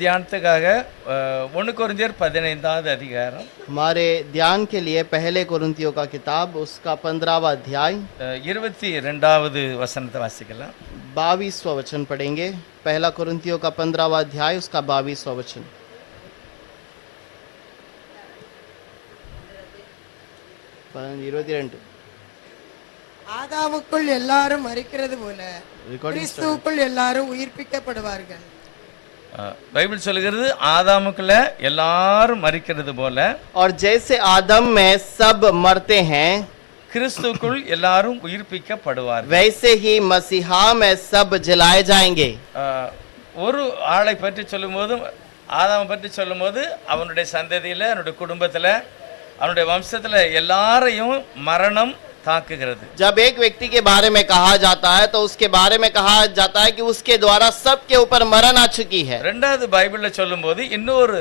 தியானத்துக்காக 1 கொரிந்தியர் 15வது அதிகாரம் हमारे ध्यान के लिए पहले कुरिन्थियों का किताब उसका 15वां अध्याय 22வது வசனத்தை வாசிக்கலாம். 22वां वचन पढ़ेंगे. पहला कुरिन्थियों का 15वां अध्याय उसका 22वां वचन. ஆதாமுக்குள் எல்லாரும் மரிக்கிறது போல கிறிஸ்துவுக்குள் எல்லாரும் உயிர்ப்பிக்கப்படுவார்கள். பைபிள் சொல்லுகிறது ஆதாமுக்குள்ள எல்லாரும் மரிக்கிறது போல और जैसे आदम में सब मरते हैं கிறிஸ்துவுக்குள் எல்லாரும் உயிர்ப்பிக்கப்படுவார்கள். वैसे ही मसीहा में सब जलाए जाएंगे. ஒரு ஆளை பற்றி சொல்லும்போது ஆதாமை பற்றி சொல்லும்போது அவனுடைய சந்ததியில அவனுடைய குடும்பத்துல அவனுடைய வம்சத்துல எல்லாரையும் மரணம் ताकुகிறது. जब एक व्यक्ति के बारे में कहा जाता है तो उसके बारे में कहा जाता है कि उसके द्वारा सबके ऊपर मरण आ चुकी है. இரண்டாவது பைபிள்ல சொல்லும்போது இன்னொரு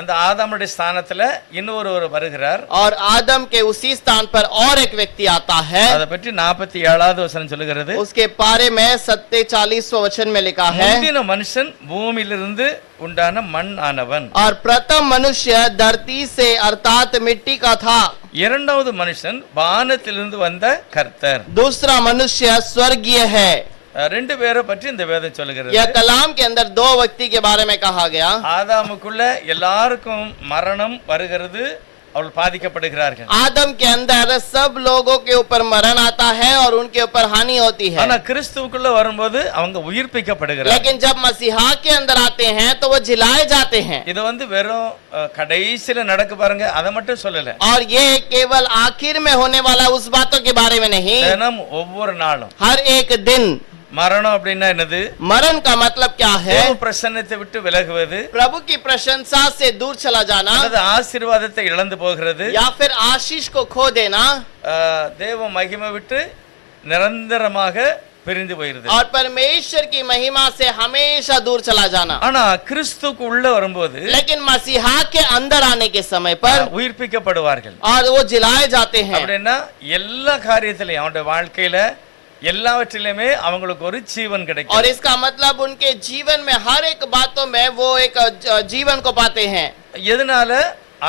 அந்த ஆதாமுடைய ஸ்தானத்துல இன்னொருவர் வருகிறார். और आदम के उसी स्थान पर और एक व्यक्ति आता है. அத பற்றி 47வது வசனம் சொல்லுகிறது. उसके बारे में 47वां वचन में लिखा है முந்தின மனுஷன் பூமியிலிருந்து உண்டான மண் ஆனவன். और प्रथम मनुष्य धरती से अर्थात मिट्टी का था. இரண்டாவது மனுஷன் வானத்திலிருந்து வந்த கர்த்தர். दूसरा मनुष्य स्वर्गीय है. ரெண்டு பேரை பற்றி இந்த வேதம் சொல்லுகிறது. यह कलाम के अंदर दो व्यक्ति के बारे में कहा गया. ஆதாமுக்குள்ள எல்லாருக்கும் மரணம் வருகிறது, அவர்கள் பாதிக்கப்படுகிறார்கள். आदम के अंदर सब लोगों के ऊपर मरण आता है और उनके ऊपर हानि होती है. ஆனா கிறிஸ்துவுக்குள்ள வரும்போது அவங்க உயிர்ப்பிக்கப்படுகிறார்கள். लेकिन जब मसीहा के अंदर आते हैं तो वो जिलाए जाते हैं. இது வெறும் கடைசில நடக்க பாருங்க, அத மட்டும் சொல்லல. और ये केवल आखिर में होने वाला उस बातों के बारे में नहीं, தினம் ஒவ்வொரு நாளும் हर एक दिन. மரணம் அப்படின்னா என்னது? मरण का मतलब क्या है? தேவ பிரசன்னத்தை விட்டு விலகுவது, प्रभु की प्रशंसा से दूर चला जाना, அல்லது ஆசீர்வாதத்தை இழந்து போகிறது, या फिर आशीष को खो देना, தேவ மகிமை விட்டு நிரந்தரமாக பிரிந்து போயிருது. और परमेश्वर की महिमा से हमेशा दूर चला जाना. ஆனா கிறிஸ்துவுக்கு உள்ள வரும்போது लेकिन मसीहा के अंदर आने के समय पर உயிர்ப்பிக்கப்படுவார்கள். और वो जिलाए जाते हैं. அப்படின்னா எல்லா காரியத்திலையும் அவனுடைய வாழ்க்கையில எல்லாவற்றிலுமே அவங்களுக்கு ஒரு ஜீவன் கிடைக்கும். और इसका मतलब उनके जीवन में हर एक बातों में वो एक जीवन को पाते हैं. எதனால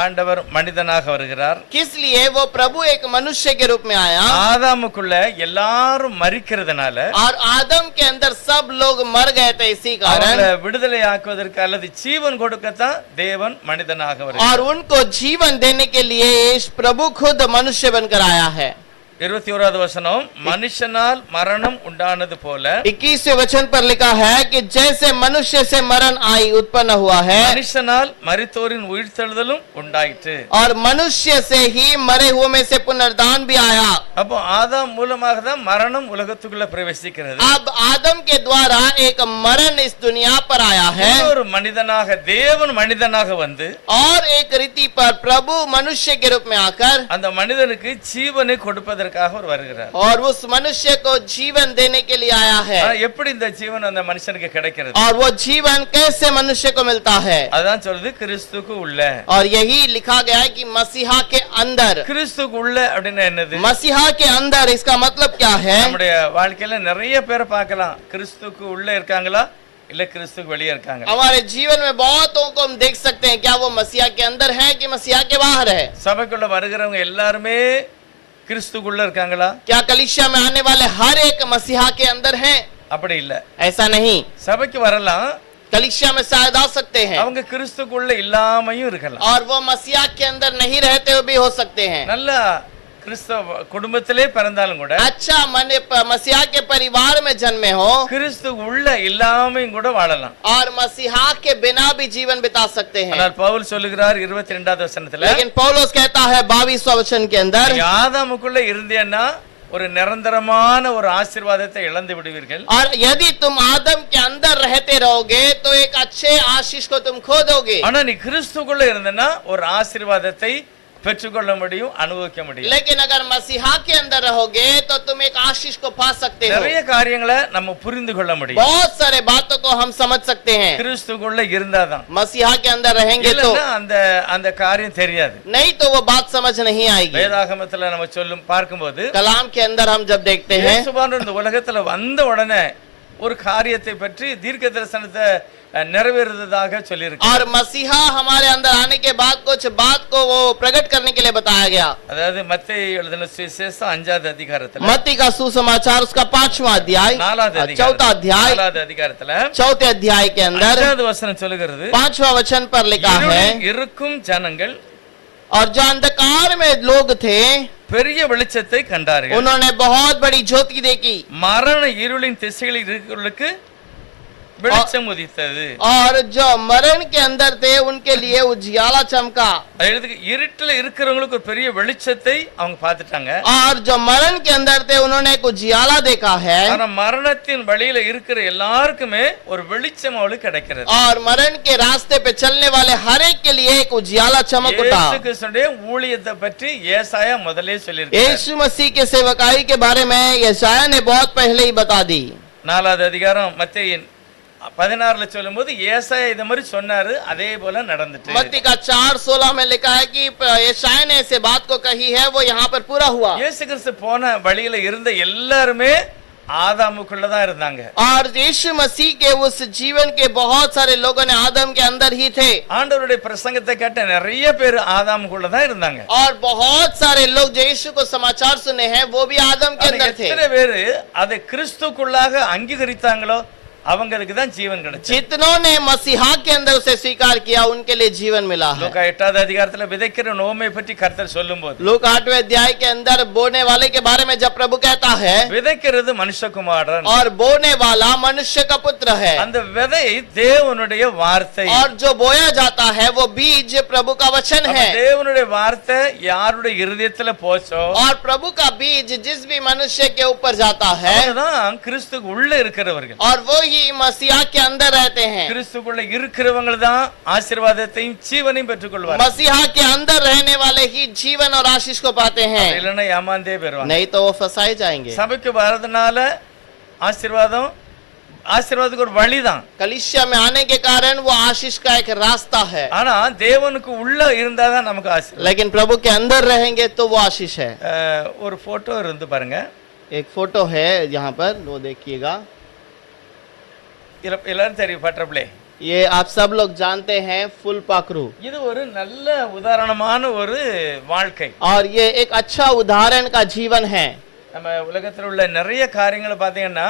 ஆண்டவர் மனிதனாக வருகிறார்? किस लिए वो प्रभु एक मनुष्य के रूप में आया? ஆதாமுக்குள்ள எல்லாரும் மரிக்கிறதுனால और आदम के अंदर सब लोग मर गए थे, इसी कारण அவங்களை விடுதலை ஆக்குவதற்கு அல்லது ஜீவன் கொடுக்கத்தான் தேவன் மனிதனாக வருகிறார். और उनको जीवन देने के लिए यीशु प्रभु खुद मनुष्य बनकर आया है. 21வது வசனம், மனுஷனால் மரணம் உண்டானது போல 21वें वचन पर लिखा है कि जैसे मनुष्य से मरण आई उत्पन्न हुआ है, மனுஷனால் மரித்தோரின் உயிர்த்தெழுதலும் உண்டாயிற்று. और मनुष्य से ही मरे हुए में से पुनरुत्थान भी आया. அப்போ ஆதாம் மூலமாக தான் மரணம் உலகத்துக்குள்ள பிரவேசிக்கிறது. अब आदम के द्वारा एक मरण इस दुनिया पर आया है. ஒரு மனிதனாக தேவன் மனிதனாக வந்து और एक रीति पर प्रभु मनुष्य के रूप में आकर அந்த மனிதனுக்கு ஜீவனை கொடுப்பதற்காக அவர் வருகிறார். और उस मनुष्य को जीवन देने के लिए आया है. எப்படி இந்த ஜீவன் அந்த மனுஷனுக்கு கிடைக்கிறது? और वो जीवन कैसे मनुष्य को मिलता है? அதான் சொல்றது கிறிஸ்துவுக்கு உள்ள. और यही लिखा गया है कि मसीहा के अंदर. கிறிஸ்துவுக்கு உள்ள அப்படின்னா என்னது? मसीहा के अंदर इसका मतलब क्या है? நம்முடைய வாழ்க்கையில நிறைய பேரை பார்க்கலாம், கிறிஸ்துவுக்கு உள்ள இருக்காங்களா இல்ல கிறிஸ்துவுக்கு வெளியே இருக்காங்க. हमारे जीवन में बहुतों को हम देख सकते हैं, क्या वो मसीहा के अंदर है कि मसीहा के बाहर है? சபைக்குள்ள வருகிறவங்க எல்லாருமே கிறிஸ்துவுக்குள்ள இருக்காங்களா? क्या कलीसिया में आने वाले हर एक मसीहा के अंदर हैं? அப்படி இல்ல. ऐसा नहीं. சபைக்கு வரலாம், कलीसिया में शायद आ सकते हैं அவங்க கிறிஸ்துவுக்குள்ள இல்லாமையும் இருக்கலாம். और वो मसीहा के अंदर नहीं रहते हुए भी हो सकते हैं. நல்ல கிறிஸ்தவ குடும்பத்திலே பிறந்தாலும் கூட अच्छा मने मसीहा के परिवार में जन्मे हो, கிறிஸ்து உள்ள இல்லாமையும் கூட வாழலாம். और मसीहा के बिना भी जीवन बिता सकते हैं. ஆனால் பவுல் சொல்லுகிறார் 22வது வசனத்துல, लेकिन पौलुस कहता है 22वां वचन के अंदर, ஆதாமுக்குள்ள இருந்தேன்னா ஒரு நிரந்தரமான ஒரு ஆசீர்வாதத்தை இழந்து விடுவீர்கள். और यदि तुम आदम के अंदर रहते रहोगे तो एक अच्छे आशीष को तुम खो दोगे. ஆனா நீ கிறிஸ்துவுக்குள்ள இருந்தேன்னா ஒரு ஆசீர்வாதத்தை பெற்றுக்கொள்ள முடியும், அனுபவிக்க முடியும். लेकिन अगर मसीहा के अंदर रहोगे तो तुम एक आशीष को पा सकते हो. நிறைய காரியங்களை நம்ம புரிந்து கொள்ள முடியும். बहुत सारे बातों को हम समझ सकते हैं. கிறிஸ்துவுக்குள்ள இருந்தாதான். मसीहा के अंदर रहेंगे तो அந்த அந்த காரியம் தெரியாது. नहीं तो वो बात समझ नहीं आएगी. வேதாகமத்துல நம்ம சொல்லும் பார்க்கும்போது कलाम के अंदर हम जब देखते हैं, இயேசுவானவர் இந்த உலகத்துல வந்த உடனே ஒரு காரியத்தை பற்றி தீர்க்க தரிசனத்தை நிறைவேறுவதாக சொல்லியிருக்கு. और मसीहा हमारे अंदर आने के बाद कुछ बात को वो प्रकट करने के लिए बताया गया। அதாவது மத்தேயு எழுதின சுவிசேஷம் 5வது அதிகாரத்துல मत्ती का सुसमाचार उसका 5वां अध्याय 4வது चौथा अध्याय 4வது அதிகாரத்துல 4थे अध्याय के अंदर 5வது வசனம் சொல்லுகிறது, 5वां वचन पर लिखा है, இருளில் இருக்கும் ஜனங்கள் और जो अंधकार में लोग थे பெரிய வெளிச்சத்தை கண்டார்கள். उन्होंने बहुत बड़ी ज्योति देखी மரண இருளின் திசைகளில் இருக்கிறவர்களுக்கு வெளிச்சம் உதித்தது. और जो मरण के अंदर थे उनके लिए उजियाला चमका। இருட்டுல இருக்கிறவங்களுக்கு ஒரு பெரிய வெளிச்சத்தை அவங்க பார்த்துட்டாங்க. और जो मरण के अंदर थे उन्होंने एक उजियाला देखा है। ஆனா மரணத்தின் வழியில இருக்கிற எல்லாருக்குமே ஒரு வெளிச்சம் அவளுக்கு கிடைக்கிறது. और मरण के रास्ते पे चलने वाले हर एक के लिए एक उजियाला चमक उठा। இயேசு கிறிஸ்துவின் ஊழியத்தை பற்றி ஏசாயா முதல்ல சொல்லியிருக்கார். यीशु मसीह के सेवकाई के बारे में यशायाह ने बहुत पहले ही बता दी। 4வது அதிகாரம் மத்தேயு 16ல சொல்லும்போது ஏசாயா இத மாதிரி சொன்னாரு, அதே போல நடந்துச்சு. मत्ती का 4:16 में लिखा है कि यशायाह ने ऐसे बात को कही है, वो यहाँ पर पूरा हुआ। இயேசு கிறிஸ்து போன வழியில இருந்த எல்லாருமே ஆதாமுக்குள்ள தான் இருந்தாங்க. और यीशु मसीह के उस जीवन के बहुत सारे लोगों ने आदम के अंदर ही थे। ஆண்டவருடைய பிரசங்கத்தை கேட்ட நிறைய பேர் ஆதாமுக்குள்ள தான் இருந்தாங்க. और बहुत सारे लोग जो यीशु को समाचार सुने हैं वो भी आदम के अंदर थे। எத்தனை பேர் அதை கிறிஸ்துக்குள்ளாக அங்கீகரித்தாங்களோ அவங்களுக்கு தான் ஜீவன் கிடைச்சது. जितनों ने मसीहा के अंदर उसे स्वीकार किया उनके लिए जीवन मिला है। லூக்கா 8வது அதிகாரத்துல விதைக்கிற நோமை பற்றி கர்த்தர் சொல்லும்போது लूका 8वें अध्याय के अंदर बोने वाले के बारे में जब प्रभु कहता है, விதைக்கிறது மனுஷகுமாரன், और बोने वाला मनुष्य का पुत्र है। அந்த விதை தேவனுடைய வார்த்தை. और जो बोया जाता है वो बीज प्रभु का वचन है। தேவனுடைய வார்த்தை யாருடைய இருதயத்துல போச்சோ, और प्रभु का बीज जिस भी मनुष्य के ऊपर जाता है அதுதான் கிறிஸ்துக்கு உள்ள இருக்கிறவர்கள். और वो ही मसीहा के अंदर रहते हैं। கிறிஸ்துக்குள்ள இருக்கிறவங்க தான் ஆசீர்வாதத்தையும் ஜீவனையும் பெற்றுக்கொள்வார்கள். मसीहा के अंदर रहने वाले ही जीवन और आशीष को पाते हैं, இல்லைன்னா ஏமாந்தே போயிடுவாங்க. नहीं तो वो फंसाए जाएंगे। சபைக்கு வரதுனால ஆசீர்வாதத்துக்கு ஒரு வழிதான். कलीसिया में आने के कारण वो आशीष का एक रास्ता है, ஆனா தேவனுக்கு உள்ள இருந்தாதான் நமக்கு ஆசீர்வாதம். लेकिन प्रभु के अंदर रहेंगे तो वो आशीष है। ஒரு போட்டோ இருந்து பாருங்க, एक फोटो है यहाँ पर, वो देखिएगा। எல்லாரும் தெரியும் பட்டர்ஃப்ளை. ये आप सब लोग जानते हैं फुल पाखरू। இது ஒரு நல்ல உதாரணமான ஒரு வாழ்க்கை. और ये एक अच्छा उदाहरण का जीवन है। நம்ம உலகத்தில் உள்ள நிறைய காரியங்களை பார்த்தீங்கன்னா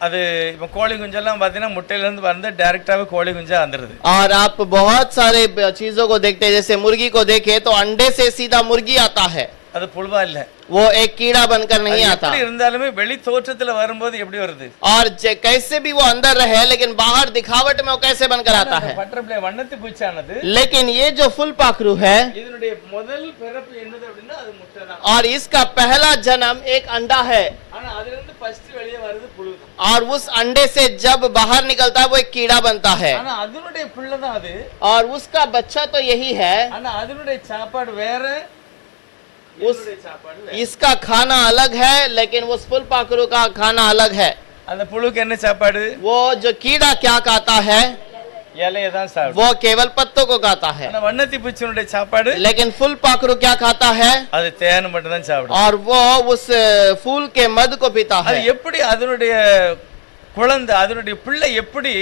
அது இப்போ கோழி குஞ்செல்லாம் பார்த்தீங்கன்னா முட்டையில இருந்து வந்து டைரக்டாவே கோழி குஞ்சா வந்துருது. और आप बहुत सारे चीजों को देखते हैं, जैसे मुर्गी को देखे तो अंडे से सीधा मुर्गी आता है, அது புழுவா இல்ல, वो एक कीड़ा बनकर नहीं आता। எப்படி இருந்தாலுமே வெளி தோற்றத்துல வரும்போது எப்படி வருது? और कैसे भी वो अंदर रहे लेकिन बाहर दिखावट में वो कैसे बनकर आता है। பட்டர்ஃப்ளை வண்ணத்து பூச்சானது, लेकिन ये जो फुल पाखरू है, இதனுடைய முதல் பிறப்பு என்னது அப்படின்னா அது முட்டை தான். और इसका पहला जन्म एक अंडा है, ஆனா அதுல இருந்து ஃபர்ஸ்ட் வெளியே வருது புழு தான். और उस अंडे से जब बाहर निकलता है वो एक कीड़ा बनता है। ஆனா அதனுடைய பிள்ளை தான் அது, और उसका बच्चा तो यही है। ஆனா அதனுடைய சாப்பாடு வேற, இதனுடைய சாப்பாடு வேற. इसका खाना अलग है लेकिन उस फुल पाखरू का खाना अलग है। அந்த புழுக்கு என்ன சாப்பாடு? वो जो कीड़ा क्या खाता है, இலையை தான் சாப்பிடும். वो केवल पत्तों को खाता है। ஆனா வண்ணத்தி பூச்சியினுடைய சாப்பாடு, लेकिन फुल पाखरू क्या खाता है, அது தேன் மட்டும் தான் சாப்பிடும். और वो उस फूल के मध को पीता அது है। எப்படி அதனுடைய குழந்தை, அதனுடைய பிள்ளை எப்படி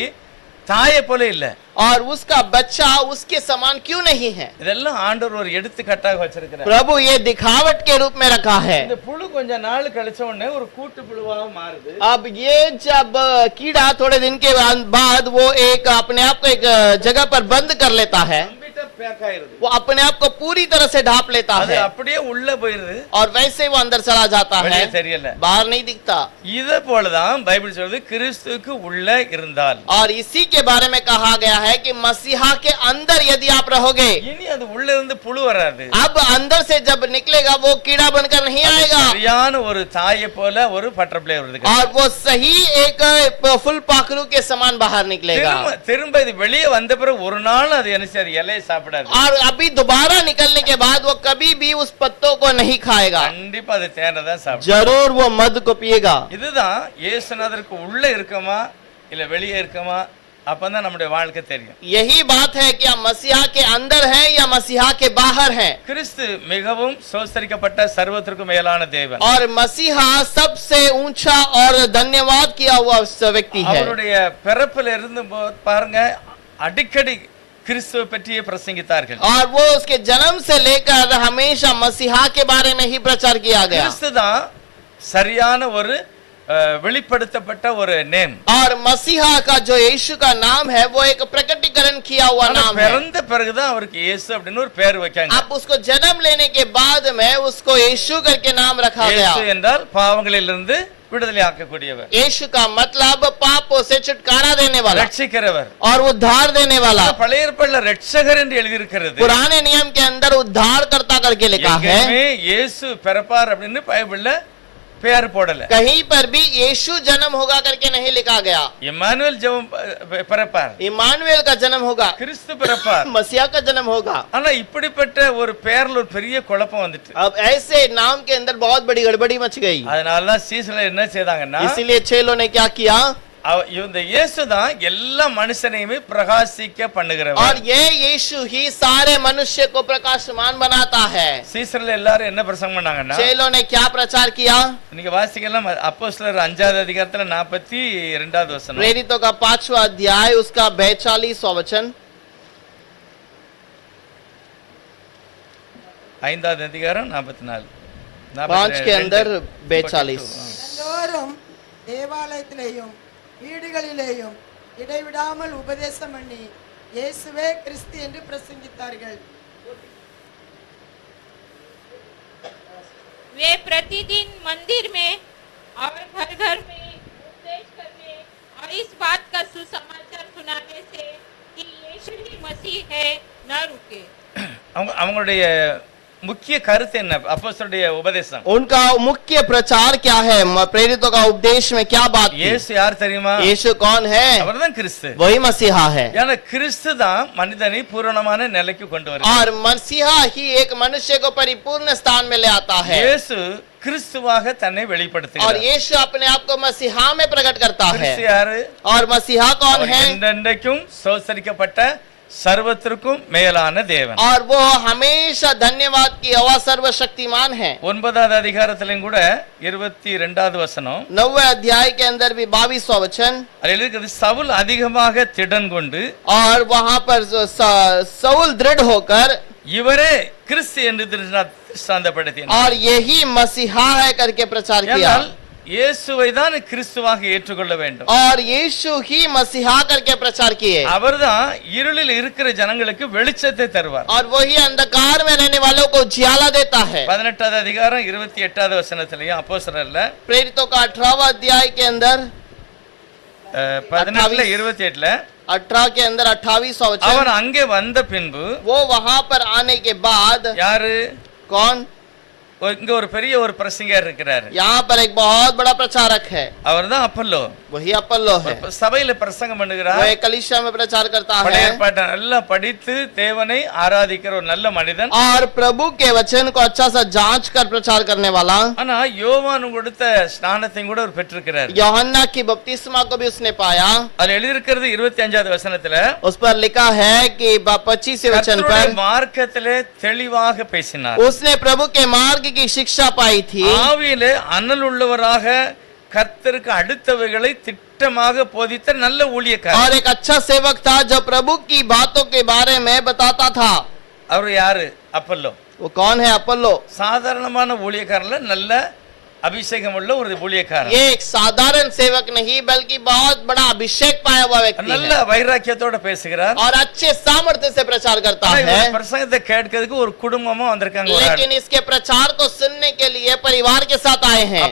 தாயை போல இல்ல? और उसका बच्चा उसके समान क्यों नहीं है? இதெல்லாம் ஆண்டவர் ஒரு எடுத்துக்காட்டாக வச்சிருக்கிறார். प्रभु ये दिखावट के रूप में रखा है। இந்த புழு கொஞ்ச நாள் கழிச்ச உடனே ஒரு கூட்டு புழுவாக மாறுது. अब ये जब कीड़ा थोड़े दिन के बाद वो एक अपने आप को एक जगह पर बंद कर लेता है, கம்ப்ளீட்டா பேக் ஆயிருது. वो अपने आप को पूरी तरह से ढांप लेता அது है அப்படியே உள்ள போயிருது, और वैसे वो अंदर चला जाता है, வெளியே தெரியல. बाहर नहीं दिखता। இத போலதான் பைபிள் சொல்றது, கிறிஸ்துவுக்கு உள்ள இருந்தால். और इसी के बारे में कहा गया है कि मसीहा के अंदर यदि आप रहोगे, இனி அது உள்ள இருந்து புழு வராது. अब अंदर से जब निकलेगा वो कीड़ा बनकर नहीं आएगा, சரியான ஒரு தாயை போல ஒரு பட்டர்ஃப்ளை வருது. और वो सही एक फुल पाखरू के समान बाहर निकलेगा। திரும்ப இது வெளியே வந்த பிறகு ஒரு நாள் அது என்ன செய்யாது, இலையை சாப்பிடாது. और अभी दोबारा निकलने के बाद वो कभी भी उस पत्तों को नहीं खाएगा, கண்டிப்பா அது தேனை தான் சாப்பிடும். जरूर वो मध को पिएगा। இதுதான் இயேசுநாதருக்கு உள்ள இருக்கமா இல்ல வெளியே இருக்கமா அப்பதான் நம்முடைய வாழ்க்கை தெரியும். यही बात है कि हम मसीहा के अंदर हैं या मसीहा के बाहर हैं। கிறிஸ்து மிகவும் சோஸ்தரிக்கப்பட்ட சர்வத்திற்கும் மேலான தேவன். और मसीहा सबसे ऊंचा और धन्यवाद किया हुआ व्यक्ति है। அவருடைய பிறப்பில் இருந்து பாருங்க அடிக்கடி கிறிஸ்துவை பற்றியே பிரசங்கித்தார்கள். और वो उसके जन्म से लेकर हमेशा मसीहा के बारे में ही प्रचार किया गया। கிறிஸ்து தான் சரியான ஒரு வெளிப்படுத்தப்பட்ட ஒரு நேம். और मसीहा का जो यीशु का नाम है वो एक प्रकटीकरण किया हुआ नाम है। பிறந்த பிறகுதான் அவருக்கு இயேசு அப்படின்னு ஒரு பேர் வைக்காங்க. आप उसको जन्म लेने के बाद में उसको यीशु करके नाम रखा गया। இயேசு என்றால் பாவங்களிலிருந்து விடுதலை ஆக்கக்கூடியவர். यीशु का मतलब पापों से छुटकारा देने वाला, ரட்சிக்கிறவர் और उद्धार देने वाला। பழைய ஏற்பாட்டுல ரட்சகர் என்று எழுதியிருக்கிறது. पुराने नियम के अंदर उद्धारकर्ता करके लिखा है। எங்கேயுமே இயேசு பிறப்பார் அப்படின்னு பைபிள்ல பேர் போடல. कहीं पर भी यीशु जन्म होगा करके नहीं लिखा गया। इम्मानुएल जब பிறப்பார், इमानुएल का जन्म होगा, கிறிஸ்து பிறப்பார், मसीहा का जन्म होगा। ஆனா இப்படிப்பட்ட ஒரு பெயர்ல ஒரு பெரிய குழப்பம் வந்துட்டு. अब ऐसे नाम के अंदर बहुत बड़ी गड़बड़ी मच गई। அதனால தான் சீசர்கள் என்ன செய்தாங்கன்னா, इसीलिए चेलों ने क्या किया, இந்த இயேசு தான் எல்லா மனுஷனையுமே பிரகாசிக்க பண்ணுகிறவர். और ये यीशु ही सारे मनुष्य को प्रकाशमान बनाता है। சீசர்கள் எல்லாரும் என்ன பிரசங்கம் பண்ணாங்கன்னா, चेलों ने क्या प्रचार किया, நீங்க வாசிக்கலாம் அப்போஸ்தலர் 5வது அதிகாரத்துல 42வது வசனம். प्रेरितों का 5वां अध्याय उसका 42वां वचन। 5வது அதிகாரம் 44 5 के अंदर 42। எல்லோரும் தேவாலயத்திலேயும் வீடுகளிலேயும் இடைவிடாமல் உபதேசம் பண்ணி இயேசுவே கிறிஸ்து என்று பிரசங்கித்தார்கள். वे प्रतिदिन मंदिर में और घर घर में उपदेश करने और इस बात का सुसमाचार सुनाने से कि यीशु ही मसीह है न रुके। அவங்களுடைய முக்கிய கருத்து என்ன? அப்போஸ்தலருடைய உபதேசம், उनका मुख्य प्रचार क्या है, प्रेरितों का उपदेश में क्या बात थी? இயேசு யார் தெரியுமா? यीशु कौन है? அவர்தான் கிறிஸ்து. वही मसीहा है। ஏன்னா கிறிஸ்து தான் மனிதனை பூரணமான நிலைக்கு கொண்டு வருகிறார். और मसीहा ही एक मनुष्य को परिपूर्ण स्थान में ले आता है। இயேசு கிறிஸ்துவாக தன்னை और வெளிப்படுத்துகிறார். यीशु अपने आप को मसीहा में प्रकट करता है। கிறிஸ்து யாரு? और मसीहा कौन அவர் है? என்றென்றைக்கும் சோதரிக்கப்பட்ட சர்வத்திற்கும் மேலான தேவன். और वो हमेशा धन्यवाद की हुआ सर्वशक्तिमान है। 9வது அதிகாரத்திலும் கூட 22வது வசனம், 9वें अध्याय के अंदर भी 22वां वचन। அதில் இருக்கிறது, சவுல் அதிகமாக திடன் கொண்டு और वहां पर सऊल दृढ़ होकर இவரே கிறிஸ்து என்று திருஷ்டாந்தப்படுத்தினார். और यही मसीहा है करके प्रचार किया। ஏனால் இயேசுவை தான் கிறிஸ்துவாக ஏற்றுக்கொள்ள வேண்டும். और यीशु ही मसीहा करके प्रचार किए। அவர்தான் இருளில் இருக்கிற ஜனங்களுக்கு வெளிச்சத்தை தருவார். और वही अंधकार में रहने वालों को उजियाला देता है। 18வது அதிகாரம் 28வது வசனத்திலேயும் அப்போஸ்தலர்ல प्रेरितों का 18वां अध्याय के अंदर 18ல 28ல 18 के अंदर 28वां वचन। அவர் அங்கே வந்த பின்பு, वो वहां पर आने के बाद யாரு? कौन? இங்க ஒரு பெரிய ஒரு பிரசங்கர் இருக்கிறார். यहाँ पर एक बहुत बड़ा प्रचारक है, அவர்தான் அப்பல்லோ. वही अपोलो है। சபையில பிரசங்கம் वो பண்ணுகிறார். एक कलीसिया में प्रचार करता பழைய है ஏற்பாட்டை நல்லா படித்து தேவனை ஆராதிக்கிற ஒரு நல்ல மனிதன். और प्रभु के वचन को अच्छा सा जांच कर प्रचार करने वाला। ஆனா யோவான் கொடுத்த ஸ்நானத்தையும் கூட அவர் பெற்றிருக்கிறார். यूहन्ना की बपतिस्मा को भी उसने पाया। அதுல எழுதியிருக்கிறது 25வது வசனத்துல, उस पर लिखा है कि 25वें वचन கர்த்தருடைய पर மார்க்கத்திலே தெளிவாக பேசினார். उसने प्रभु के मार्ग की शिक्षा पाई थी। ஆவியிலே அனல் உள்ளவராக கர்த்தருக்கு அடுத்தவைகளை திட்டமாக போதித்த நல்ல ஊழியக்காரர். और एक अच्छा सेवक था जो प्रभु की बातों के बारे में बताता था। அவர் யாரு? அப்பல்லோ. वो कौन है? अपोलो। சாதாரணமான ஊழியக்காரர்ல நல்ல அபிஷேகம் உள்ள ஒரு ஊழியக்காரர். ये एक साधारण सेवक नहीं बल्कि बहुत बड़ा अभिषेक पाया हुआ व्यक्ति நல்ல है வைராக்கியத்தோட பேசுகிறார். और अच्छे सामर्थ्य से प्रचार करता ஆனா है। இவர் பிரசங்கத்தை கேட்கிறதுக்கு ஒரு குடும்பமா வந்திருக்காங்க. ஒரு ஆள். लेकिन इसके प्रचार को सुनने के लिए परिवार के साथ आए हैं।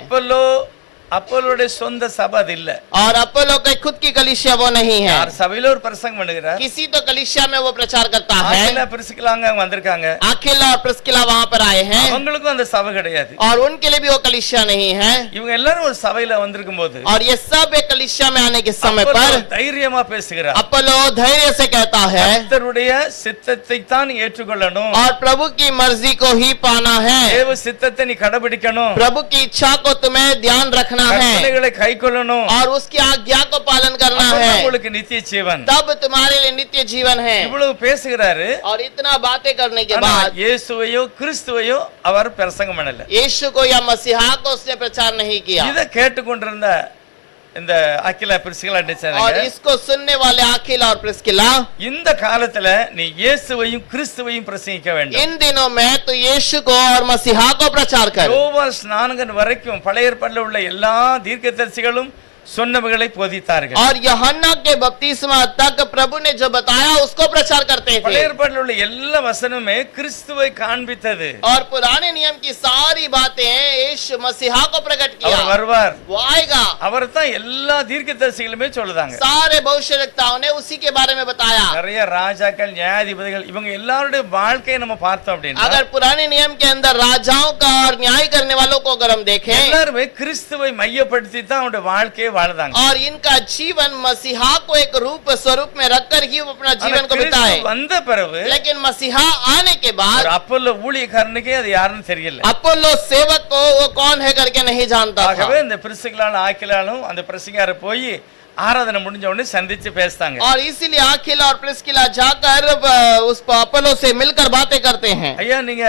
அப்பல்லோடைய சொந்த சபை அது இல்ல. और अपोलो की खुद की कलीसिया वो नहीं है। யார் சபையில ஒரு பிரசங்கம் பண்ணுகிறார். किसी तो कलीसिया में वो प्रचार करता है। ஆக்கிலா பிரிஸ்கிலாங்க வந்திருக்காங்க. अखिला और प्रिस्किला वहां पर आए हैं அவங்களுக்கும் அந்த சபை கிடையாது. और उनके लिए भी वो कलीसिया नहीं है। இவங்க எல்லாரும் ஒரு சபையில வந்திருக்கும் போது और ये सब एक कलीसिया में आने के समय पर தைரியமா பேசுகிறார். अपोलो धैर्य से कहता है கர்த்தருடைய சித்தத்தை தான் ஏற்றுக்கொள்ளணும். और प्रभु की मर्जी को ही पाना है। தேவ சித்தத்தை நீ கடைபிடிக்கணும். प्रभु की इच्छा को तुम्हें ध्यान रखना रखना है கற்பனைகளை கைக்கொள்ளணும், और उसकी आज्ञा को पालन करना அப்பதான் है, உங்களுக்கு நித்திய ஜீவன். तब तुम्हारे लिए नित्य जीवन है। இவ்வளவு பேசுகிறாரு, और इतना बातें करने के ஆனா बाद இயேசுவையோ கிறிஸ்துவையோ அவர் பிரசங்கம் பண்ணல. यीशु को या मसीहा को उसने प्रचार नहीं किया। இத கேட்டுக்கொண்டிருந்த இந்த அகிலா பிரிஸ்கிலா और நினைச்சாங்க, इसको सुनने वाले अखिल और प्रिस्किला, இந்த காலத்துல நீ இயேசுவையும் கிறிஸ்துவையும் பிரசங்கிக்க வேண்டும். इन दिनों में तो यीशु को और मसीहा को प्रचार कर। யோவான் ஸ்நானகன் வரைக்கும் பழைய ஏற்பாட்டில் உள்ள எல்லா தீர்க்கதரிசிகளும் சொன்னவைகளை போதித்தார்கள். और यूहन्ना के बपतिस्मा तक प्रभु ने जो बताया उसको प्रचार करते பழைய थे। ஏற்பாட்டில் உள்ள எல்லா வசனமே கிறிஸ்துவை காண்பித்தது. और पुराने नियम की सारी बातें यीशु मसीहा को प्रकट அவர் किया। வருவார், वो आएगा। அவர் தான் எல்லா தீர்க்கதரிசிகளுமே சொல்லுதாங்க. सारे भविष्यवक्ताओं ने उसी के बारे में बताया। நிறைய ராஜாக்கள், நியாயாதிபதிகள், இவங்க எல்லாருடைய வாழ்க்கையை நம்ம பார்த்தோம் அப்படின்னா अगर पुराने नियम के अंदर राजाओं का और न्याय करने वालों को अगर हम देखें, எல்லாருமே கிறிஸ்துவை மையப்படுத்தி தான் அவருடைய வாழ்க்கையை வாழ்ந்தாங்க. और इनका जीवन मसीहा को एक रूप स्वरूप में रखकर ही वो अपना ஆனா जीवन को கிறிஸ்து बिताए। வந்த பிறகு लेकिन मसीहा आने के ஒரு बाद அப்போல்லோ ஊழியக்காரனுக்கே அது யாருன்னு தெரியல. अपोलो सेवक को वो कौन है करके नहीं जानता था। ஆகவே இந்த பிரிஸ்கிலாலும் ஆக்கிலாலும் அந்த பிரசங்கியார போய் ஆராதனை முடிஞ்ச உடனே சந்திச்சு பேசுறாங்க. और इसीलिए अखिल और प्रिस्किला जाकर उस अपोलो से मिलकर बातें करते हैं। ஐயா, நீங்க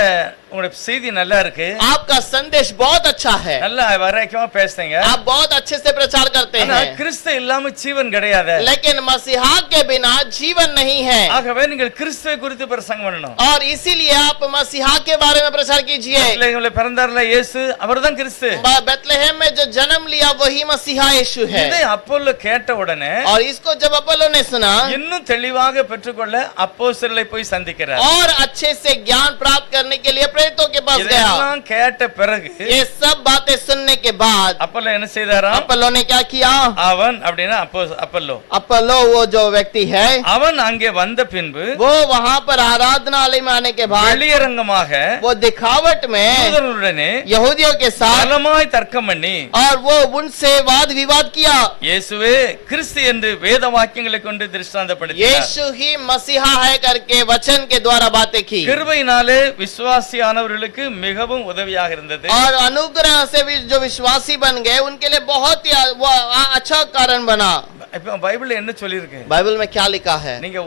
உங்களுடைய செய்தி நல்லா இருக்கு, आपका संदेश बहुत अच्छा है, நல்லா வரைக்குமா பேசுறீங்க, आप बहुत अच्छे से प्रचार करते ஆனா हैं, கிறிஸ்து இல்லாம ஜீவன் கிடையாது. लेकिन मसीहा के बिना जीवन नहीं है। ஆகவே நீங்கள் கிறிஸ்துவை குறித்து பிரசங்கம் பண்ணணும். और इसीलिए आप मसीहा के बारे में प्रचार कीजिए। பெத்லகேமிலே பிறந்தார்ல இயேசு, அவர்தான் கிறிஸ்து. बेथलेहम में जो जन्म लिया वही मसीहा यीशु है। இதை அப்போல்லோ கேட்ட உடனே और इसको जब अपोलो ने सुना இன்னும் தெளிவாக பெற்றுக்கொள்ள அப்போஸ்தலரை போய் சந்திக்கிறார். और अच्छे से ज्ञान प्राप्त करने के लिए प्रेरितों के पास गया। இதெல்லாம் கேட்ட பிறகு ये सब बातें सुनने के बाद அப்போல்லோ என்ன செய்தாராம்? अपोलो ने क्या किया? அவன் அப்படின்னா அப்போல்லோ, अपोलो वो जो व्यक्ति है, அவன் அங்கே வந்த பின்பு वो वहां पर आराधनालय में आने के बाद வெளியரங்கமாக वो दिखावट में யூதர்களுடனே यहूदियों के साथ பலமாய் தர்க்கம் பண்ணி और वो उनसे वाद विवाद किया। இயேசுவே கிறிஸ்து என்று வேத வாக்கியங்களை கொண்டு திருஷ்டாந்தப்படுத்தினார். यीशु ही मसीहा है करके वचन के द्वारा बातें की। கிருபையினாலே விசுவாசியானவர்களுக்கு மிகவும் உதவியாக இருந்தது. और अनुग्रह से भी जो विश्वासी बन गए उनके लिए बहुत ही वो अच्छा कारण बना। இப்ப பைபிள்ல என்ன சொல்லிருக்கு? बाइबल में क्या लिखा है? நீங்க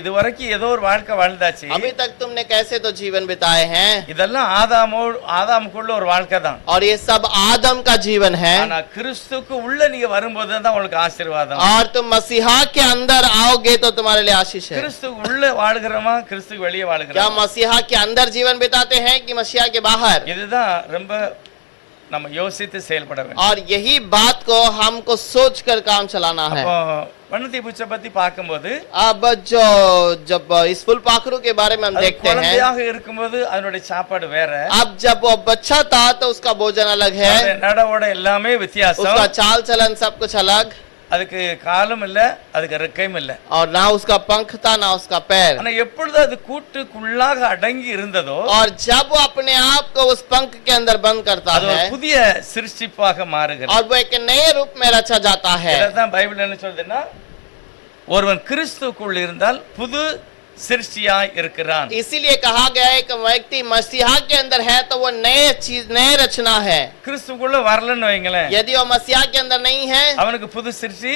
இதுவரைக்கும் ஏதோ ஒரு வாழ்க்கை வாழ்ந்தாச்சு, अभी तक तुमने कैसे तो जीवन बिताए हैं, இதெல்லாம் ஆதாமுக்குள்ள ஒரு வாழ்க்கை தான். और ये सब आदम का जीवन है। ஆனா கிறிஸ்துக்கு உள்ள நீங்க வரும்போது தான் உங்களுக்கு ஆசீர்வாதம். और तुम मसीहा के अंदर आओगे तो तुम्हारे लिए आशीष है। கிறிஸ்து உள்ள வாழ்கிறோமா, கிறிஸ்துக்கு வெளியே क्या வாழ்கிறோமா? मसीहा के अंदर जीवन बिताते हैं कि मसीहा के बाहर? இதுதான் ரொம்ப நம்ம யோசித்து செயல்பட வேண்டும். और यही बात को हमको सोच कर काम चलाना है। அப்போ வண்ணத்தி பூச்சை பத்தி பார்க்கும்போது अब जो जब इस फूल पाखरू के बारे में हम அது देखते हैं, குழந்தையாக இருக்கும்போது அதனுடைய சாப்பாடு வேற, अब जब वो बच्चा था तो उसका भोजन अलग है, அதோட நடவோட எல்லாமே வித்தியாசம். उसका चाल चलन सब कुछ अलग, அதுக்கு காலும் இல்ல, அதுக்கு ரெக்கையும் இல்ல. और ना उसका पंख था ना उसका पैर। ஆனா எப்பொழுது அது கூட்டுக்குள்ளாக அடங்கி இருந்ததோ और जब वो अपने आप को उस पंख के अंदर बंद करता அது ஒரு है புதிய சிருஷ்டிப்பாக மாறுகிறது. और वो एक नए रूप में रचा जाता है। இதான் பைபிள் என்ன சொல்றதுன்னா, ஒருவன் கிறிஸ்துக்குள் இருந்தால் புது சிருஷ்டியாய் இருக்கிறான். इसीलिए कहा गया है कि व्यक्ति मसीहा के अंदर है तो वो नए चीज नए रचना है। கிறிஸ்துக்குள்ள வரலன்னு வைங்களேன், यदि वो मसीहा के अंदर नहीं है அவனுக்கு புது சிருஷ்டி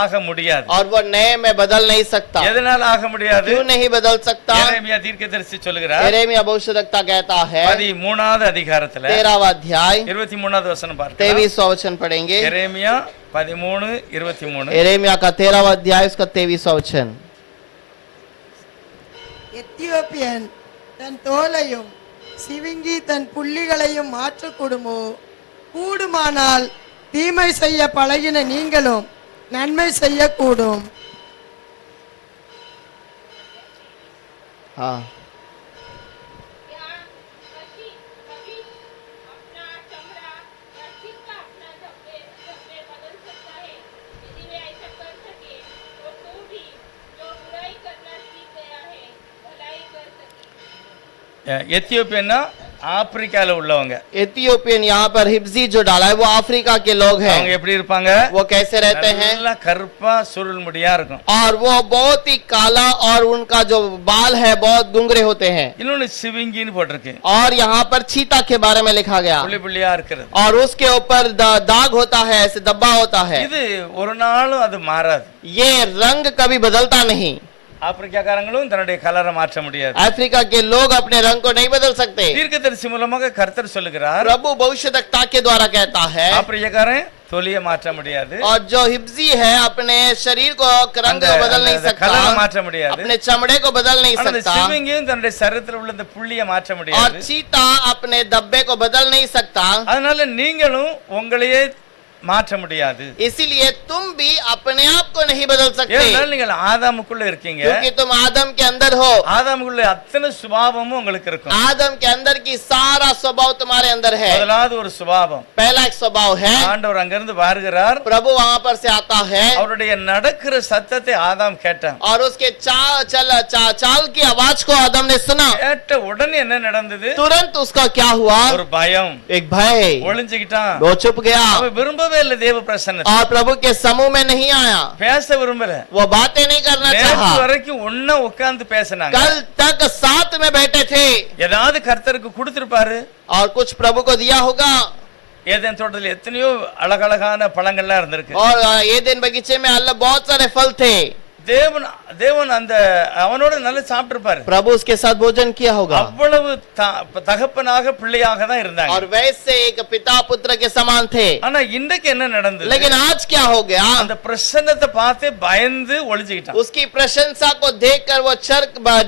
ஆக முடியாது. और वो नए में बदल नहीं सकता। எதனால ஆக முடியாது? क्यों नहीं बदल सकता? எரேமியா தீர்க்கதரிசி சொல்லுகிறார், यिर्मयाह भविष्यद्वक्ता कहता है 13வது அதிகாரத்துல 13वां अध्याय 23வது वचனம் பார்க்கலாம். 23वां वचन पढ़ेंगे। எரேமியா 13:23. यिर्मयाह का 13वां अध्याय उसका 23वां वचन। எத்தியோப்பியன் தன் தோலையும் சிவிங்கி தன் புள்ளிகளையும் மாற்றக்கூடுமோ? கூடுமானால் தீமை செய்ய பழகின நீங்களும் நன்மை செய்யக்கூடும். हाँ, क्या कभी अपना चमड़ा या छिलका अपना धब्बे बदल सकता है? यदि वे ऐसा कर सके तो तू भी जो बुराई करना सीख गया है भलाई कर सके. எத்தியோப்பியன்னா ஆப்பிரிக்கால உள்ளவங்க इथियोपियन यहाँ पर हिब्जी जो डाला है वो अफ्रीका के लोग हैं। அவங்க எப்படி இருப்பாங்க? वो कैसे रहते हैं? நல்லா கருப்பா சுருள் முடியா இருக்கும். और वो बहुत ही काला और उनका जो बाल है बहुत गुंगरे होते हैं। இன்னொன்னு சிவிங்கின்னு போட்டிருக்கு. और यहाँ पर चीता के बारे में लिखा गया புள்ளி புள்ளியா இருக்கிறது. और उसके ऊपर दाग होता है, ऐसे धब्बा होता है। இது ஒரு நாளும் அது மாறாது. ये रंग कभी बदलता नहीं। ஆப்பிரிக்காக்காரங்களும் தன்னுடைய கலரை மாற்ற முடியாது. अफ्रीका के लोग अपने रंग को नहीं बदल सकते। தீர்க்கதரிசி மூலமாக கர்த்தர் சொல்லுகிறார், प्रभु भविष्यवक्ता के द्वारा कहता है। ஆப்பிரிக்காரன் தொலியை மாற்ற முடியாது, और जो हिब्जी है अपने शरीर को रंग को बदल नहीं सकता, கலரை மாற்ற முடியாது. अपने चमड़े को बदल नहीं ஆனா सकता। சிவிங்கியும் தன்னுடைய சரீரத்தில் உள்ள இந்த புள்ளியை மாற்ற और முடியாது. चीता अपने धब्बे को बदल नहीं सकता। அதனால நீங்களும் உங்களையே மாற்ற முடியாது. इसीलिए तुम भी अपने आप को नहीं बदल सकते, ஏனென்றால் நீங்கள் ஆதாமுக்குள்ள இருக்கீங்க. क्योंकि तुम आदम के अंदर हो। ஆதாமுக்குள்ள அத்தனை சுபாவமும் உங்களுக்கு இருக்கும். आदम के अंदर की सारा स्वभाव तुम्हारे अंदर है। முதலாவது ஒரு சுபாவம், पहला एक स्वभाव है, ஆண்டவர் அங்கிருந்து வருகிறார், प्रभु वहां पर से आता है அவருடைய நடக்கிற சத்தத்தை ஆதாம் கேட்டான். और उसके चाल की आवाज को आदम ने सुना। கேட்ட உடனே என்ன நடந்தது? तुरंत उसका क्या हुआ? ஒரு பயம், एक भय, ஒளிஞ்சுக்கிட்டான். वो छुप गया அவன் விரும்பவே இல்லை தேவ பிரசன்னத்தை, और प्रभु के समूह में नहीं आया। பேச விரும்பல. वो बातें नहीं करना நேற்று चाहा। வரைக்கும் ஒண்ணா உட்கார்ந்து பேசினாங்க. कल तक साथ में बैठे थे ஏதாவது கர்த்தருக்கு கொடுத்திருப்பாரு. और कुछ प्रभु को दिया होगा। ஏதேன் தோட்டத்தில் எத்தனையோ அழகழகான பழங்கள்லாம் இருந்திருக்கு. और एदेन बगीचे में अल्लाह बहुत सारे फल थे। தேவன் அந்த அவனோட நல்லா சாப்பிட்டிருப்பாரு. प्रभु उसके साथ भोजन किया होगा। அவ்வளவு தகப்பனாக பிள்ளையாக தான் இருந்தாங்க. और वैसे एक पिता पुत्र के समान थे। ஆனா இன்றைக்கு என்ன நடந்தது? लेकिन आज क्या हो गया? அந்த பிரசன்னத்தை பார்த்து பயந்து ஒளிஞ்சுக்கிட்டான். उसकी प्रशंसा को देखकर वो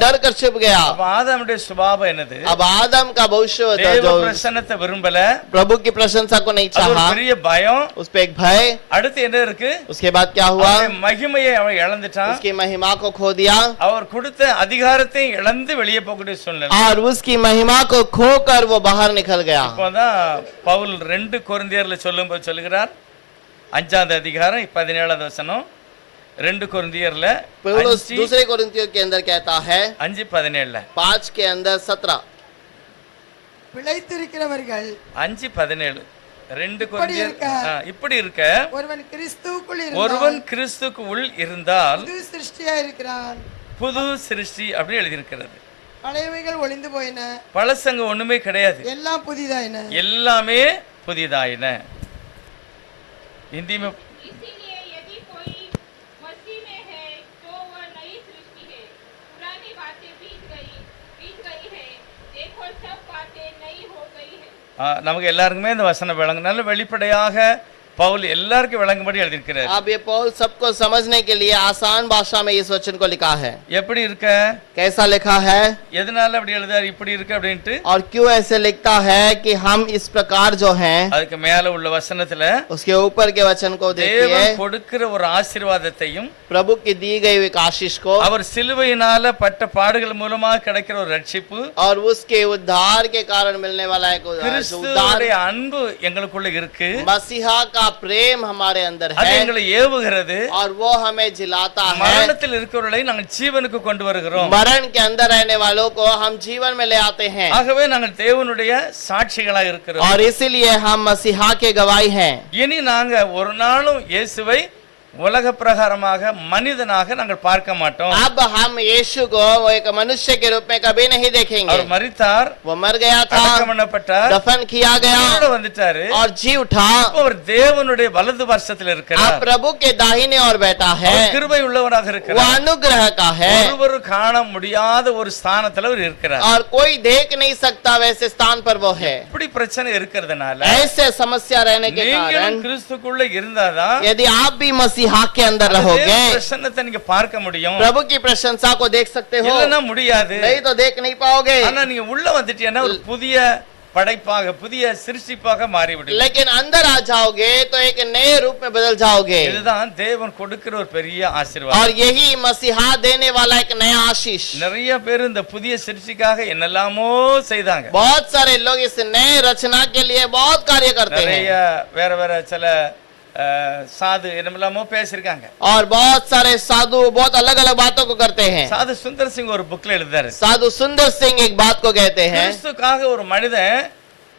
डर कर छुप गया। அப்ப ஆதாமுடைய சுபாவம் என்னது? अब आदम का भविष्य தேவ जो பிரசன்னத்தை விரும்பல, प्रभु की प्रशंसा को नहीं அது ஒரு चाहा, பெரிய பயம். उस पे एक भय। அடுத்து என்ன இருக்கு? उसके बाद क्या हुआ? அவன் மகிமையை அவன் இழந்துட்டான். उसकी महिमा को खो दिया அவர் கொடுத்த அதிகாரத்தை இழந்து வெளியே போகக்கூடிய சூழ்நிலை. और उसकी महिमा को खोकर वो बाहर निकल गया। இப்போதான் பவுல் 2 கொரிந்தியர்ல சொல்லும்போது சொல்லுகிறார், 5ஆம் அதிகாரம் 17ஆவது வசனம், 2 கொரிந்தியர்ல पौलुस दूसरे कोरिन्थियों के अंदर कहता है 5:17, 5 के अंदर 17, பிழைத்திருக்கிறவர்கள் 5:17, 2 கொரிந்தியர் இப்படி இருக்க ஒருவன் கிறிஸ்துவுக்குள் ஒருவன் கிறிஸ்துவுக்கு உள் இருந்தால் புது சிருஷ்டியா இருக்கிறான், புது சிருஷ்டி அப்படி எழுதியிருக்கிறது. பழையவைகள் ஒளிந்து போயின, பழசங்க ஒண்ணுமே கிடையாது, எல்லாம் புதிதாயின, எல்லாமே புதிதாயின. हिंदी में इसीलिए यदि कोई मसीह में है तो वह नई सृष्टि है, पुरानी बातें बीत गई है, देखो सब बातें नई हो गई है. நமக்கு எல்லாருக்குமே இந்த வசனம் விளங்கும், நல்ல வெளிப்படையாக பவுல் எல்லாருக்கும் விளங்கும்படி எழுதியிருக்கிறார். अब ये पौल सबको समझने के लिए आसान भाषा में इस वचन को लिखा है। எப்படி இருக்க, कैसा लिखा है எதனால அப்படி எழுதார் இப்படி இருக்கு அப்படின்ட்டு? और क्यों ऐसे लिखता है कि हम इस प्रकार जो हैं, அதுக்கு மேல உள்ள வசனத்துல उसके ऊपर के वचन को देखिए, தேவன் கொடுக்கிற ஒரு ஆசீர்வாதத்தையும் प्रभु की दी गई एक आशीष को அவர் சிலுவையினால பட்ட பாடுகள் மூலமாக கிடைக்கிற ஒரு ரட்சிப்பு, और उसके उद्धार के कारण मिलने वाला एक उद्धार, கிறிஸ்துவுடைய அன்பு எங்களுக்குள்ள இருக்கு, मसीहा का प्रेम हमारे अंदर அது है எங்களை ஏவுகிறது, और वो हमें जिलाता है। மரணத்தில் இருக்கிறவர்களை நாங்கள் ஜீவனுக்கு கொண்டு வருகிறோம். मरण के अंदर रहने वालों को हम जीवन में ले आते हैं, ஆகவே நாங்கள் தேவனுடைய சாட்சிகளாக இருக்கிறோம். और इसीलिए हम मसीहा के गवाही हैं। இனி நாங்க ஒரு நாளும் இயேசுவை உலக பிரகாரமாக மனிதனாக நாங்கள் பார்க்க மாட்டோம். अब हम यीशु को वो एक मनुष्य के रूप में कभी नहीं देखेंगे। அவர் மரித்தார், वो मर गया था, அடக்கம் பண்ணப்பட்டார், दफन किया गया உயிரோடு வந்துட்டாரு, और जी उठा, இப்போ அவர் தேவனுடைய வலது பார்சத்தில் अब இருக்கிறார். प्रभु के दाहिने ओर बैठा है, அவர் கிருபை உள்ளவராக वो இருக்கிறார். अनुग्रह का है, ஒருவர் காண முடியாத ஒரு ஸ்தானத்துல அவர் இருக்கிறார். और कोई देख नहीं सकता वैसे स्थान पर वो है। இப்படி பிரச்சனை இருக்கிறதுனால ऐसे समस्या रहने के कारण நீங்களும் கிறிஸ்துக்குள்ள இருந்தாதான் यदि आप भी मसीहा के अंदर தேவ रहोगे, பிரசன்னத்தை நீங்க பார்க்க முடியும். प्रभु की प्रशंसा को देख सकते हो, இல்லைன்னா முடியாது. नहीं तो देख नहीं पाओगे। ஆனா நீங்க உள்ள வந்துட்டீங்கன்னா ஒரு புதிய படைப்பாக, புதிய சிருஷ்டிப்பாக மாறிவிடும். लेकिन अंदर आ जाओगे तो एक नए रूप में बदल जाओगे। இதுதான் தேவன் கொடுக்கிற ஒரு பெரிய ஆசீர்வாதம். और यही मसीहा देने वाला एक नया आशीष। நிறைய பேர் இந்த புதிய சிருஷ்டிக்காக என்னெல்லாமோ செய்தாங்க. बहुत सारे लोग इस नए रचना के लिए बहुत कार्य करते நிறைய हैं। வேற வேற சில சாது என்னமெல்லாமோ பேசியிருக்காங்க. और बहुत सारे साधु बहुत अलग अलग बातों को करते हैं। சாது சுந்தர் சிங் ஒரு புக்ல எழுதாரு, साधु सुंदर सिंह एक बात को कहते हैं, கிறிஸ்துக்காக ஒரு மனிதன்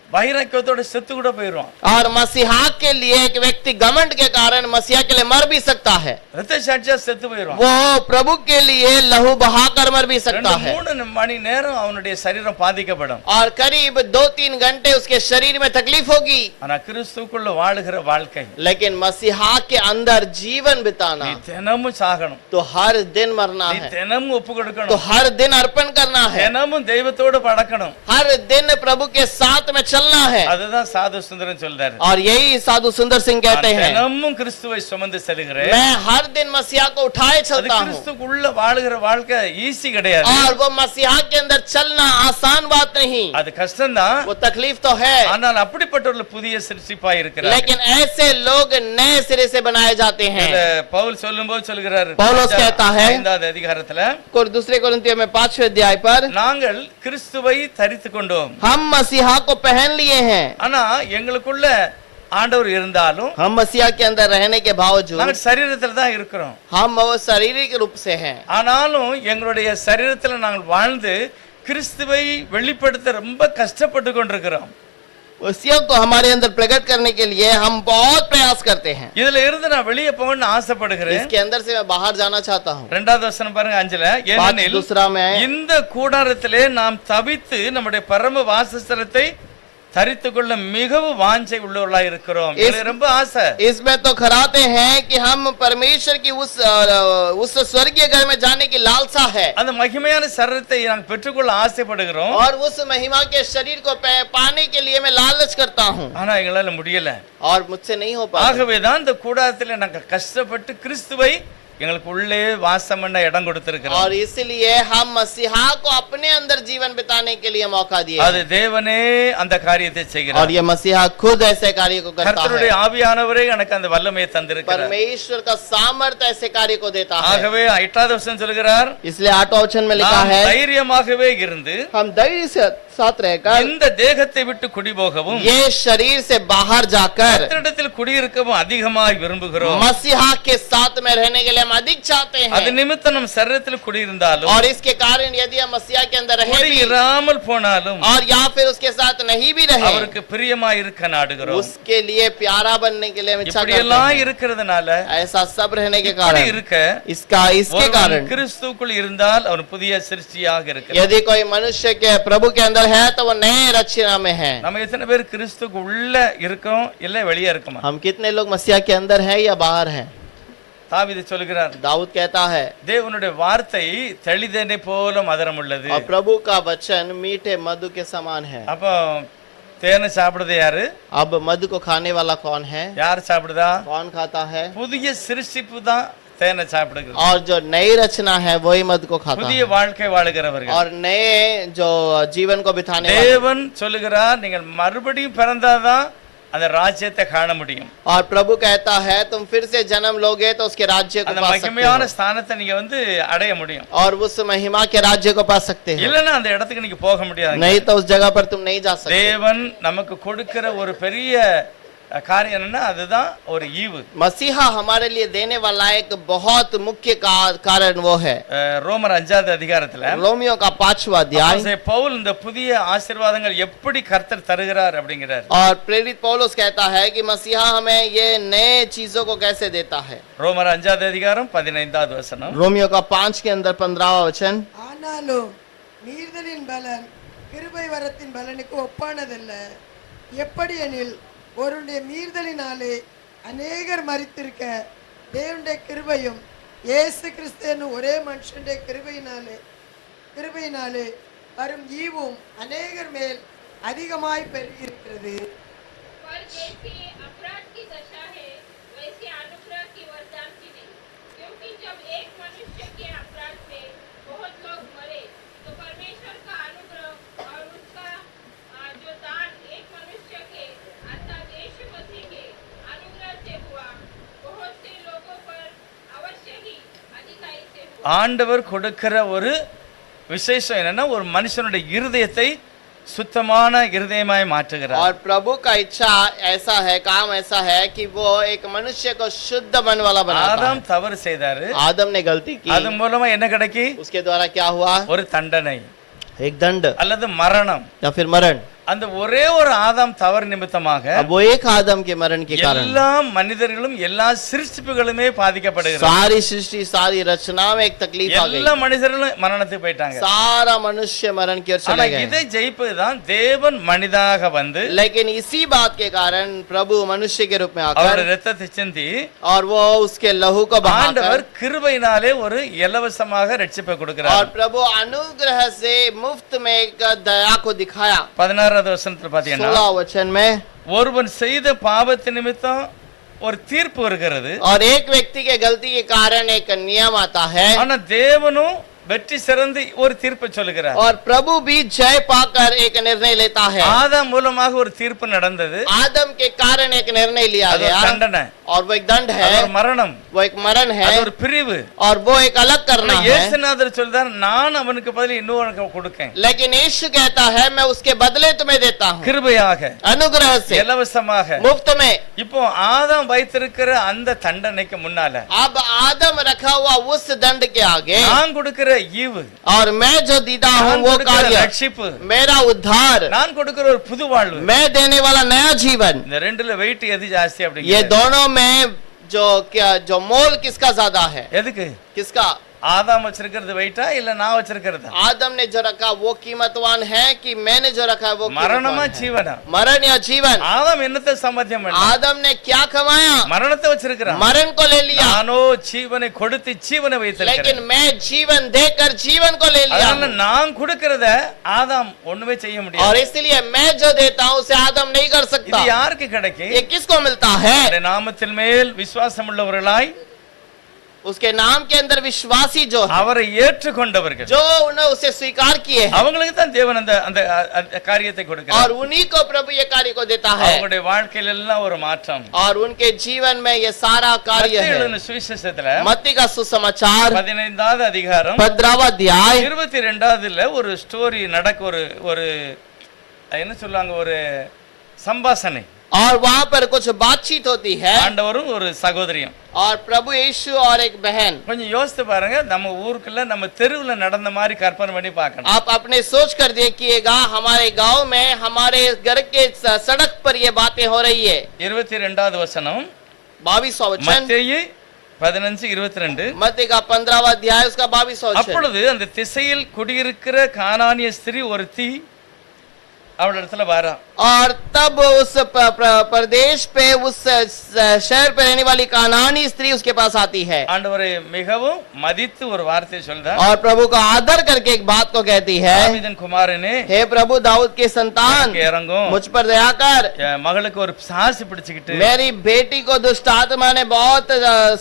வைராக்கியத்தோட செத்து கூட போயிடுவான். और मसीहा के लिए एक व्यक्ति घमंड के कारण मसीहा के लिए मर भी सकता है, ரத்த சாட்சியா செத்து போயிடுவான். वो प्रभु के लिए लहू बहाकर मर भी सकता है, 2-3 மணி நேரம் அவனுடைய சரீரம் பாதிக்கப்படும். और करीब 2-3 घंटे उसके शरीर में तकलीफ होगी। ஆனா கிறிஸ்துக்குள்ள வாழுகிற வாழ்க்கை, लेकिन मसीहा के अंदर जीवन बिताना நீ தினமும் சாகணும், तो हर दिन मरना நீ है, தினமும் ஒப்பு तो கொடுக்கணும், हर दिन अर्पण करना है, தினமும் தெய்வத்தோடு பழக்கணும். हर दिन प्रभु के साथ में चलना है। அதுதான் சாது சுந்தரன் சொல்றாரு. और यही साधु सुंदर सिंह कहते நான் हैं, தினமும் கிறிஸ்துவை சுமந்து செல்கிறேன். मैं हर दिन मसीहा को उठाए அது चलता हूँ, கிறிஸ்துக்குள்ள வாழுகிற வாழ்க்கை ஈஸி கிடையாது. और वो मसीहा के अंदर चलना आसान बात नहीं, அது கஷ்டம்தான். वो तकलीफ तो है, ஆனால் அப்படிப்பட்டவர்கள் புதிய சிருஷ்டிப்பாய் இருக்கிறார். लेकिन ऐसे लोग नए सिरे से बनाए जाते हैं। இத பவுல் சொல்லும்போது சொல்கிறார், पौलुस कहता है, 5வது அதிகாரத்துல, दूसरे कोरिन्थियों में 5वें अध्याय पर, நாங்கள் கிறிஸ்துவை தரித்துக் கொண்டோம், हम मसीहा को पहन लिए हैं। ஆனா எங்களுக்குள்ள ஆண்டவர் இருந்தாலும் हम मसीहा के अंदर रहने के बावजूद நாங்கள் சரீரத்துல தான் இருக்கிறோம். हम वो शारीरिक रूप से हैं, ஆனாலும் எங்களுடைய சரீரத்துல நாங்கள் வாழ்ந்து கிறிஸ்துவை வெளிப்படுத்த ரொம்ப கஷ்டப்பட்டு கொண்டிருக்கிறோம். मसीहा को हमारे अंदर प्रकट करने के लिए हम बहुत प्रयास करते हैं। இதுல இருந்து நான் வெளியே போகணும்னு ஆசைப்படுகிறேன். इसके अंदर से मैं बाहर जाना चाहता हूँ। 2வது வசனம் பாருங்க 5ல, ஏனெனில் दूसरा में, இந்த கூடாரத்திலே நாம் தவித்து நம்முடைய பரம வாசஸ்தலத்தை தரித்துக்கொள்ள மிகவும் வாஞ்சை உள்ளவர்களாய் இருக்கிறோம். இது ரொம்ப ஆசை. इसमें तो खराते हैं कि हम परमेश्वर की उस स्वर्गीय घर में जाने की लालसा है, அந்த மகிமையான சரீரத்தை நாங்கள் பெற்றுக்கொள்ள ஆசைப்படுகிறோம். और उस महिमा के शरीर को पाने के लिए मैं लालच करता हूँ, ஆனா எங்களால முடியல. और मुझसे नहीं हो पाता। ஆகவேதான் இந்த கூடாரத்திலே நாங்கள் கஷ்டப்பட்டு கிறிஸ்துவை எங்களுக்கு உள்ளே வாசம் பண்ண இடம் கொடுத்திருக்கிறோம். और इसलिए हम मसीहा को अपने अंदर जीवन बिताने के लिए मौका दिए, அது தேவனே அந்த காரியத்தை और செய்கிறார். ये मसीहा खुद ऐसे कार्य को करता கர்த்தருடைய है। ஆவியானவரே எனக்கு அந்த வல்லமையை தந்திருக்கிறார். परमेश्वर का सामर्थ्य ऐसे कार्य को देता है। ஆகவே 8வது வசனம் சொல்கிறார், इसलिए 8वां वचन में लिखा நாம் है, தைரியமாகவே இருந்து हम धैर्य से साथ रहकर இந்த தேகத்தை விட்டு குடிபோகவும் ये शरीर से बाहर जाकर கர்த்தரிடத்தில் குடியிருக்கவும் அதிகமாய் விரும்புகிறோம். मसीहा के साथ में रहने के लिए हम अधिक चाहते அது हैं, நிமித்தம் நம் சரீரத்தில் குடியிருந்தாலும் और इसके कारण यदि हम मसीहा के अंदर रहे भी குடியிராமல் போனாலும் और या फिर उसके साथ नहीं भी रहे, அவருக்கு பிரியமாய் இருக்க நாடுகிறோம். उसके लिए प्यारा बनने के लिए हम इच्छा இப்படி करते எல்லாம் हैं। இருக்கிறதுனால ऐसा सब रहने के இப்படி कारण இருக்க इसके ஒருவன் कारण கிறிஸ்துவுக்குள் இருந்தால் அவன் புதிய சிருஷ்டியாக இருக்கிறான். यदि कोई मनुष्य के प्रभु के अंदर है तो वो नए रचना में है। நம்ம எத்தனை பேர் கிறிஸ்துவுக்கு உள்ள இருக்கோம் இல்ல வெளியே இருக்கோமா? हम कितने लोग मसीहा के अंदर है या बाहर है? தாவீது சொல்கிறார், दाऊद कहता है, தேவனுடைய வார்த்தை தெளிதேனை போல மதுரம் உள்ளது. और प्रभु का वचन मीठे मधु के समान है। அப்போ தேனை சாப்பிடுறது யாரு? अब मधु को खाने वाला कौन है? யார் சாப்பிடுதா? कौन खाता है? புதிய சிருஷ்டிப்பு தான் தேனை சாப்பிடுகிறது. और जो नई रचना है वही मधु को खाता புதிய है, வாழ்க்கை வாழுகிறவர்கள். और नए जो जीवन को बिताने वाले। தேவன் சொல்லுகிறார், நீங்கள் மறுபடியும் பிறந்தாதான் அந்த ராஜ்யத்தை காண முடியும். और प्रभु कहता है तुम फिर से जन्म लोगे तो उसके राज्य को அந்த पा सकते மகிமையான हो, ஸ்தானத்தை நீங்க அடைய முடியும். और उस महिमा के राज्य को पा सकते हो, இல்லன்னா அந்த இடத்துக்கு நீங்க போக முடியாது. नहीं तो उस जगह पर तुम नहीं जा सकते। தேவன் நமக்கு கொடுக்கிற ஒரு பெரிய காரியம் என்னன்னா அதுதான் ஒரு ஈவு. मसीहा हमारे लिए देने वाला एक बहुत मुख्य कारण वो है। ரோமர் 5வது அதிகாரத்துல रोमियो का 5वां अध्याय, அப்போஸ்தலன் பவுல் இந்த புதிய ஆசீர்வாதங்கள் எப்படி கர்த்தர் தருகிறார் அப்படிங்கிறார். और प्रेरित पौलुस कहता है कि मसीहा हमें ये नए चीजों को कैसे देता है। ரோமர் 5வது அதிகாரம் 15வது வசனம். रोमियो का 5 के अंदर 15वां वचन, ஆனாலும் மீறுதலின் பலன் கிருபை வரத்தின் பலனுக்கு ஒப்பானதல்ல. எப்படி எனில் ஒருடைய மீறுதலினாலே அநேகர் மரித்திருக்க தேவனுடைய கிருபையும் இயேசு கிறிஸ்து என்னும் ஒரே மனுஷனுடைய கிருபையினாலே வரும் ஈவும் அநேகர் மேல் அதிகமாய் பெருகியிருக்கிறது. पर जैसे अपराध की दशा है वैसे अनुग्रह की वरदान की नहीं, क्योंकि जब एक मनुष्य के अपराध में बहुत लोग मरे तो परमेश्वर का अनुग्रह और उसका जो दान एक मनुष्य के अर्थात यीशु मसीह के अनुग्रह से हुआ बहुत से लोगों पर अवश्य ही अधिकाई से हुआ. ஆண்டவர் கொடுக்கிற ஒரு விசேஷம் என்னன்னா ஒரு மனுஷனுடைய இருதயத்தை சுத்தமான இருதயமாய் மாற்றுகிறார். और प्रभु का इच्छा ऐसा है, काम ऐसा है कि वो एक मनुष्य को शुद्ध मन वाला बनाता ஆதாம் है। தவறு செய்தாரு. आदम ने गलती की, அது மூலமா என்ன கிடைக்கி? उसके द्वारा क्या हुआ? ஒரு தண்டனை एक दंड அல்லது மரணம். या फिर मरण। அந்த ஒரே ஒரு ஆதாம் தவறு நிமித்தமாக अब वो एक आदम के मरण के कारण எல்லா மனிதர்களும் எல்லா சிருஷ்டிப்புகளுமே பாதிக்கப்படுகிறது. सारी सृष्टि, सारी रचना में एक तकलीफ आ எல்லா गई। மனிதர்களும் மரணத்துக்கு போயிட்டாங்க. सारा मनुष्य मरण की ओर ஆனா चले गए। இதை ஜெயிப்பதுதான் தேவன் மனிதாக வந்து लेकिन इसी बात के कारण प्रभु मनुष्य के रूप में அவருடைய आकर ரத்தத்தை சிந்தி और वो उसके लहू को बहाकर ஆண்டவர் கிருபையினாலே ஒரு இலவசமாக ரட்சிப்பை और கொடுக்கிறார். प्रभु अनुग्रह से मुफ्त में एक दया को दिखाया। 16வது வசனத்துல பாத்தீங்கன்னா 16 वचन में ஒருவன் செய்த பாவத்து நிமித்தம் ஒரு தீர்ப்பு வருகிறது. और एक व्यक्ति के गलती के कारण एक नियम आता है ஆனா தேவனும் வெற்றி சிறந்து ஒரு தீர்ப்பை சொல்லுகிறார். और प्रभु भी जय पाकर एक निर्णय लेता है। ஆதாம் மூலமாக ஒரு தீர்ப்பு நடந்தது. आदम के कारण एक निर्णय लिया அது ஒரு गया தண்டனை, और वो एक दंड அது है, ஒரு மரணம், वो एक मरण है அது ஒரு பிரிவு. और वो एक अलग करना ஆனா है। இயேசுநாதர் சொல்றார், நான் அவனுக்கு பதில் இன்னொரு கொடுக்கேன், लेकिन यीशु कहता है मैं उसके बदले तुम्हें देता हूँ கிருபையாக, अनुग्रह से, இலவசமாக. मुफ्त में। இப்போ ஆதாம் வைத்திருக்கிற அந்த தண்டனைக்கு முன்னால अब आदम रखा हुआ उस दंड के आगे நான் கொடுக்கிற ஈவு, और मैं जो दीदा हूँ நான் वो கொடுக்கிற कार्य, ரட்சிப்பு, मेरा उद्धार, நான் கொடுக்கிற ஒரு புது வாழ்வு, मैं देने वाला नया जीवन, இந்த ரெண்டுல வெயிட் எது ஜாஸ்தி ये அப்படிங்கிறது? दोनों में जो मोल किसका ज्यादा है? எதுக்கு? किसका? ஆதாம் வச்சிருக்கிறது வெயிட்டா இல்ல நான் வச்சிருக்கிறதா? आदम ने जो रखा वो कीमतवान है कि मैंने जो रखा है वो மரணமா कीमतवान है? ஜீவனா? मरण या जीवन? ஆதாம் என்னத்தை சம்பாத்தியம் பண்ணான்? आदम ने क्या कमाया? மரணத்தை வச்சிருக்கிறான். मरण को ले लिया, நானோ ஜீவனை கொடுத்து ஜீவனை लेकिन வைத்திருக்கிறேன். मैं जीवन देकर जीवन को ले लिया அதனால हूं। நான் கொடுக்கிறத ஆதாம் ஒண்ணுமே செய்ய और முடியாது. इसलिए मैं जो देता हूँ उसे आदम नहीं कर இது सकता। யாருக்கு கிடைக்கும்? ये किसको मिलता है? அவருடைய நாமத்தின் மேல் விசுவாசம் உள்ளவர்களாய், उसके नाम के अंदर विश्वासी जो है, அவரை ஏற்றுக்கொண்டவர்கள், जो उन्हें उसे स्वीकार किए हैं, அவங்களுக்கு தான் தேவன் அந்த அந்த அந்த காரியத்தை और கொடுக்கிறார். उन्हीं को प्रभु ये कार्य को देता है, அவங்களுடைய வாழ்க்கையில எல்லாம் ஒரு மாற்றம். और उनके जीवन में ये सारा कार्य மத்தேயு है। எழுதின சுவிசேஷத்துல मत्ती का सुसमाचार 15வது அதிகாரம் 15वां अध्याय 22வதுல ஒரு ஸ்டோரி நடக்க ஒரு ஒரு என்ன சொல்லுவாங்க, ஒரு சம்பாஷணை. और वहां पर कुछ बातचीत होती है ஆண்டவரும் ஒரு சகோதரியும். और प्रभु यीशु और एक बहन। கொஞ்சம் யோசித்து பாருங்க, நம்ம ஊருக்குள்ள நம்ம தெருவுல நடந்த மாதிரி கற்பனை பண்ணி பார்க்கணும். आप अपने सोच कर देखिएगा, हमारे गांव में हमारे घर के सड़क पर ये बातें हो रही है। 22வது வசனம் 22वां वचन, மத்தேயு 15:22. मत्ती का 15वां अध्याय उसका 22वां वचन। அப்பொழுது அந்த திசையில் குடியிருக்கிற கானானிய ஸ்திரீ ஒருத்தி அவள் இடத்துல வரா. और तब उस प्रदेश पे उस शहर पे रहने वाली कानानी स्त्री उसके पास आती है ஆண்டவரை மிகவும் மதித்து ஒரு வார்த்தை சொல்றார். और प्रभु का आदर करके एक बात को कहती है, தாவீதின் குமாரனே, हे प्रभु दाऊद के संतान, எனக்கு இறங்கும். मुझ पर दया कर। என் மகளுக்கு ஒரு சாசி பிடிச்சுக்கிட்டு मेरी बेटी को दुष्ट आत्मा ने बहुत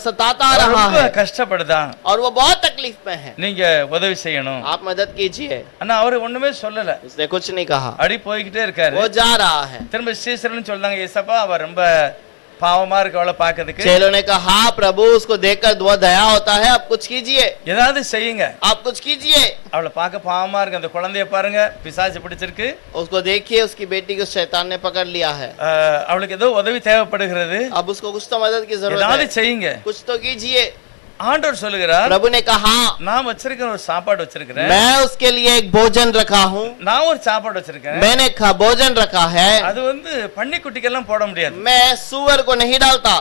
सताता रहा ரொம்ப है கஷ்டப்படுதான், और वो बहुत तकलीफ में है, நீங்க உதவி செய்யணும். आप मदद कीजिए। ஆனா அவரு ஒண்ணுமே சொல்லல, उसने कुछ नहीं कहा, அடி போய்கிட்டே இருக்காரு. वो जा रहा है। திரும்ப சீசர்னு சொல்றாங்க, ஏசப்பா அவ ரொம்ப பாவமா இருக்கு அவளை பாக்கிறதுக்கு, चेलों ने कहा, हाँ प्रभु उसको देखकर बहुत दया होता है, आप कुछ कीजिए, ஏதாவது செய்யுங்க. आप कुछ कीजिए। அவளை பார்க்க பாவமா இருக்கு, அந்த குழந்தைய பாருங்க பிசாசு பிடிச்சிருக்கு, उसको देखिए, उसकी बेटी को शैतान ने पकड़ लिया है, அவளுக்கு ஏதோ உதவி தேவைப்படுகிறது, अब उसको कुछ तो मदद की जरूरत ஏதாவது है, செய்யுங்க. कुछ तो कीजिए। ஆண்டவர் சொல்லுகிறார், प्रभु ने कहा, நான் வச்சிருக்கிற ஒரு சாப்பாடு வச்சிருக்கிறேன், मैं उसके लिए एक भोजन रखा हूँ, நான் ஒரு சாப்பாடு வச்சிருக்கேன், मैंने भोजन रखा है, அது வந்து பன்னிக்குட்டிக்கெல்லாம் போட முடியாது. मैं सुअर को नहीं डालता,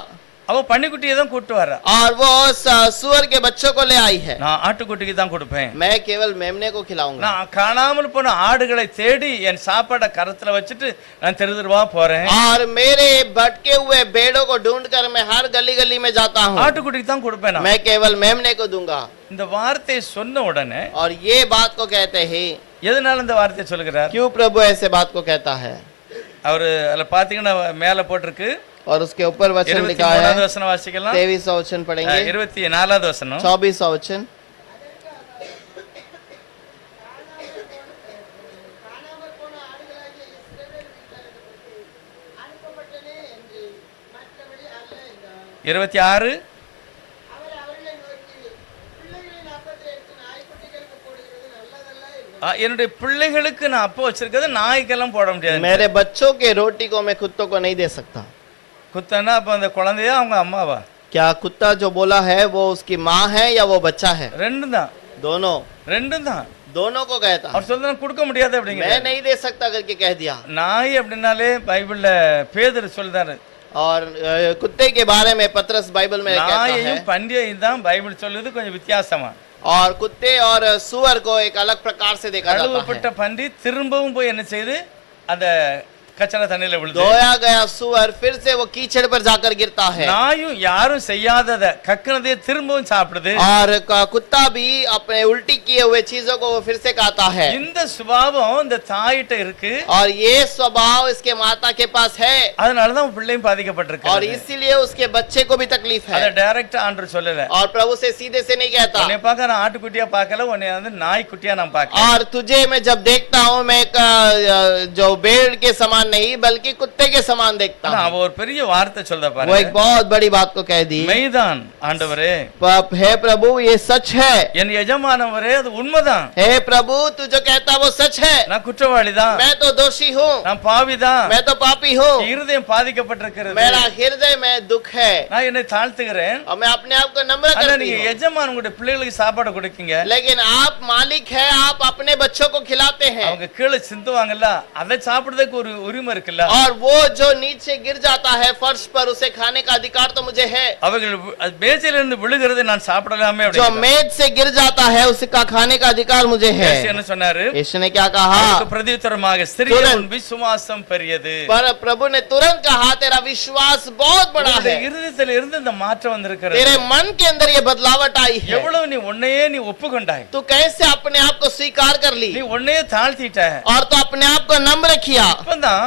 அவ பன்னிக்குட்டியை தான் கூட்டு வரா, और वो सुअर के बच्चों को ले आई है, நான் ஆட்டுக்குட்டிக்கு தான் கொடுப்பேன். मैं केवल मेमने को खिलाऊंगा। நான் காணாமல் போன ஆடுகளை தேடி என் சாப்பாடை கரத்துல வச்சுட்டு நான் தெருவா போறேன், और मेरे भटके हुए भेड़ों को ढूंढकर मैं हर गली गली में जाता हूँ, ஆட்டுக்குட்டிக்கு தான் கொடுப்பேன் நான். मैं केवल मेमने को दूंगा। இந்த வார்த்தையை சொன்ன உடனே और ये बात को कहते हैं, எதனால இந்த வார்த்தையை சொல்லுகிறார்? क्यों प्रभु ऐसे बात को कहता है? அவரு அதுல பாத்தீங்கன்னா மேல போட்டிருக்கு, और उसके ऊपर वचन लिखा 23வது है, வசனம் வாசிக்கலாம். 23वां वचन पढ़ेंगे, 24வது வசனம். 24वां वचन। இருபத்தி ஆறு என்னுடைய பிள்ளைகளுக்கு நான் அப்போ வச்சிருக்கிறது நாய்க்கெல்லாம் போட முடியாது. मेरे बच्चों के रोटी को मैं कुत्तों को नहीं दे सकता। குத்தன்னா அப்ப அந்த குழந்தையா அவங்க அம்மாவா? क्या कुत्ता जो बोला है वो उसकी माँ है या वो बच्चा है? ரெண்டும் தான். दोनों ரெண்டும் தான். दोनों को कहता அவர் சொல்றாரு கொடுக்க முடியாது அப்படிங்க. मैं नहीं दे सकता करके कह दिया। நாய் அப்படினாலே பைபிள்ல பேதுரு சொல்றாரு. और कुत्ते के बारे में पतरस बाइबल में कहता है। நாயையும் பன்றியையும் தான் பைபிள் சொல்லுது கொஞ்சம் வித்தியாசமா. और कुत्ते और सुअर को एक अलग प्रकार से देखा जाता है। கழுவப்பட்ட பன்றி திரும்பவும் போய் என்ன செய்து அந்த கச்சன தண்ணியில விழுது. धोया गया सुअर फिर से वो कीचड़ पर जाकर गिरता है। நாயும் யாரும் செய்யாதத கக்கனதே திரும்பவும் சாப்பிடுது. और कुत्ता भी अपने उल्टी किए हुए चीजों को वो फिर से खाता है। இந்த சுபாவம் இந்த தாயிட்ட இருக்கு. और ये स्वभाव इसके माता के पास है। அதனால தான் பிள்ளையும் பாதிக்கப்பட்டிருக்கு. और इसीलिए उसके बच्चे को भी तकलीफ है। அத டைரக்ட் ஆண்டவர் சொல்லல. और प्रभु से सीधे से नहीं कहता। உன்னை பார்க்க நான் ஆட்டுக்குட்டியா பார்க்கல, உன்னை வந்து நாய் குட்டியா நான் பார்க்கறேன். और तुझे मैं जब देखता हूँ मैं एक जो भेड़ के समान नहीं बल्कि कुत्ते के समान देखता हूँ। அவ ஒரு பெரிய வார்த்தை சொல்றா பாருங்க. वो एक बहुत बड़ी बात को कह दी। மெய்தான் ஆண்டவரே. हे प्रभु ये सच है। என் எஜமானவரே அது உண்மைதான். हे प्रभु तू जो कहता वो सच है। நான் குற்றவாளி தான். मैं तो दोषी हूँ। நான் பாவி தான். मैं तो पापी हूँ। இருதயம் பாதிக்கப்பட்டிருக்கிறது. मेरा हृदय में दुख है। நான் என்னை தாழ்த்துகிறேன். और मैं अपने आप को नम्र ஆனா करती நீங்க हूँ। எஜமான் உங்களுடைய பிள்ளைகளுக்கு சாப்பாடு கொடுக்கீங்க. लेकिन आप मालिक है, आप अपने बच्चों को खिलाते हैं। அவங்க கீழே சிந்துவாங்கல்ல, அதை சாப்பிடுறதுக்கு ஒரு உரிமை இருக்குல்ல. और वो जो नीचे गिर जाता है फर्श पर उसे खाने का अधिकार तो मुझे है। அவர்கள் மேஜையில இருந்து விழுகிறது நான் சாப்பிடலாமே जो அப்படி. मेज से गिर जाता है उसका खाने का अधिकार मुझे है। இயேசு என்ன சொன்னாரு? यीशु ने क्या कहा? அதுக்கு பிரதியுத்தரமாக ஸ்திரீயே உன் விசுவாசம் பெரியது. पर प्रभु ने तुरंत कहा तेरा विश्वास बहुत बड़ा है। உன்னுடைய இருதயத்தில இருந்து இந்த மாற்றம் வந்திருக்கிறது. तेरे मन के अंदर ये बदलावट आई है। எவ்வளவு நீ உன்னையே நீ ஒப்புக்கொண்டாய். तू कैसे अपने आप को स्वीकार कर ली நீ உன்னையே தாழ்த்திட்டாய். और तो अपने आप को नम्र किया। அப்பதான்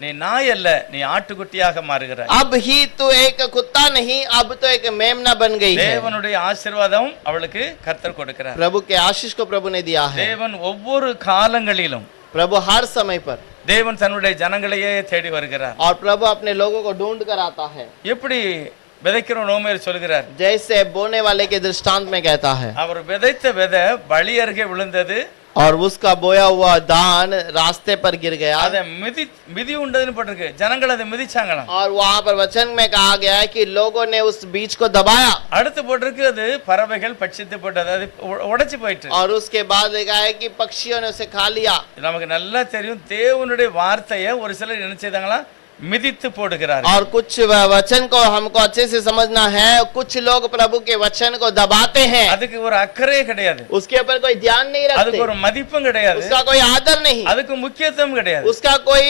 நீ நாய் அல்ல, நீ ஆட்டுக்குட்டியாக மாறுகிறாய். अब ही तू एक कुत्ता नहीं, अब तो एक मेमना बन गई है। தேவனுடைய ஆசீர்வாதம் அவளுக்கு கர்த்தர் கொடுக்கிறார். प्रभु के आशीष को प्रभु ने दिया है। தேவன் ஒவ்வொரு காலங்களிலும் प्रभु हर समय पर தேவன் தன்னுடைய ஜனங்களையே தேடி வருகிறார். और प्रभु अपने लोगों को ढूंढ कर आता है। எப்படி விதைக்கிறோம் நோமேர் சொல்கிறார். जैसे बोने वाले के दृष्टांत में कहता है। அவர் விதைத்த விதை வழி அருகே விழுந்தது. और उसका बोया हुआ दान रास्ते पर गिर गया। அதை மிதி உண்டதுன்னு போட்டிருக்கு. ஜனங்கள் அதை மிதிச்சாங்களாம். और वहां पर वचन में कहा गया है कि लोगों ने उस बीज को दबाया। அடுத்து போட்டிருக்கு அது பறவைகள் பட்சித்து போட்டது, அது உடைச்சு போயிட்டு. और उसके बाद लिखा है कि पक्षियों ने उसे खा लिया। நமக்கு நல்லா தெரியும் தேவனுடைய வார்த்தையை ஒரு சிலர் என்ன செய்தாங்களா, மிதித்து போடுகிறார். और कुछ वचन को हमको अच्छे से समझना है। कुछ लोग प्रभु के वचन को दबाते हैं। அதுக்கு ஒரு அக்கறை கிடையாது. उसके ऊपर कोई ध्यान नहीं அதுக்கு रखते। ஒரு மதிப்பும் கிடையாது. उसका कोई आदर नहीं। அதுக்கு முக்கியத்துவம் கிடையாது. उसका कोई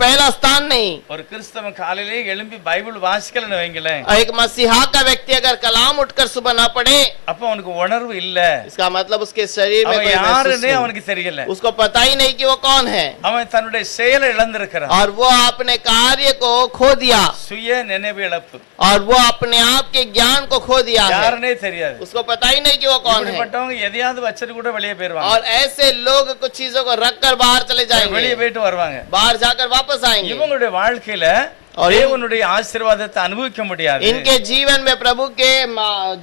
पहला स्थान नहीं। ஒரு கிறிஸ்தவன் காலையிலே எழும்பி பைபிள் வாசிக்கலன்னு வைங்களேன், एक मसीहा का व्यक्ति अगर कलाम उठकर सुबह ना पढ़े, அப்ப அவனுக்கு உணர்வு இல்ல. इसका मतलब उसके शरीर में அவன் कोई महसूस யாருன்னே नहीं। அவனுக்கு தெரியல. उसको पता ही नहीं कि वो कौन है। அவன் தன்னுடைய செயலை இழந்திருக்கிறான். और वो अपने कार्य को खो दिया। சுய நினைவு இழப்பு. और वो अपने आप के ज्ञान को खो दिया है। யாருன்னே தெரியாது. उसको पता ही नहीं कि वो कौन है। இப்படிப்பட்டவங்க எதையாவது வச்சிட்டு கூட வெளியே போயிருவாங்க. और ऐसे लोग कुछ चीजों को रख कर बाहर चले வெளியே जाएंगे, போயிட்டு வருவாங்க. बाहर जाकर वापस आएंगे। இவங்களுடைய வாழ்க்கையில और தேவனுடைய ஆசீர்வாதத்தை அனுபவிக்க முடியாது. इनके जीवन में प्रभु के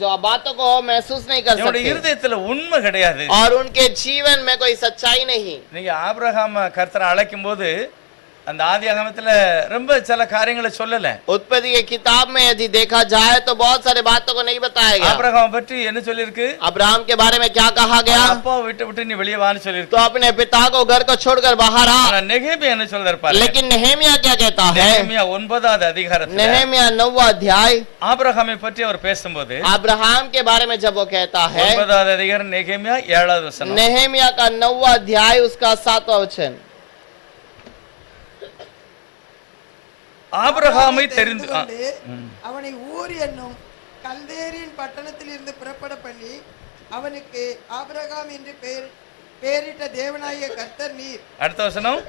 जो बातों को महसूस नहीं कर இவனுடைய सकते। இருதயத்துல உண்மை கிடையாது. और उनके जीवन में कोई सच्चाई नहीं। நீங்க ஆபிரகாம் கர்த்தரை அழைக்கும் போது அந்த ஆதியாகமத்துல ரொம்ப சில காரியங்களை சொல்லல. उत्पत्ति की किताब में यदि देखा जाए तो बहुत सारे बातों को नहीं बताया गया। ஆபிரகாம் பற்றி என்ன சொல்லிருக்கு? अब्राहम के बारे में क्या कहा गया? அப்பா விட்டு நீ வெளியே வான்னு சொல்லிருக்கு. तो अपने पिता को घर को छोड़कर बाहर आ। ஆனா நெகேமியா என்ன சொல்றாரு பாருங்க. लेकिन नेहेमिया क्या कहता है? நெகேமியா 9வது அதிகாரத்துல नेहेमिया 9वां अध्याय ஆபிரகாமை பற்றி அவர் பேசும்போது अब्राहम के बारे में जब वो कहता है, 9வது அதிகாரம் நெகேமியா 7வது வசனம். नेहेमिया का 9वां अध्याय उसका 7वां वचन। ஆபிரகாமை தெரிந்து அவனை ஊர் என்னும் கல்தேரின் பட்டணத்தில் இருந்து புறப்பட பண்ணி அவனுக்கு ஆபிரகாம் என்று பெயரிட்ட தேவனாகிய கர்த்தர் நீர். அடுத்த வசனம்.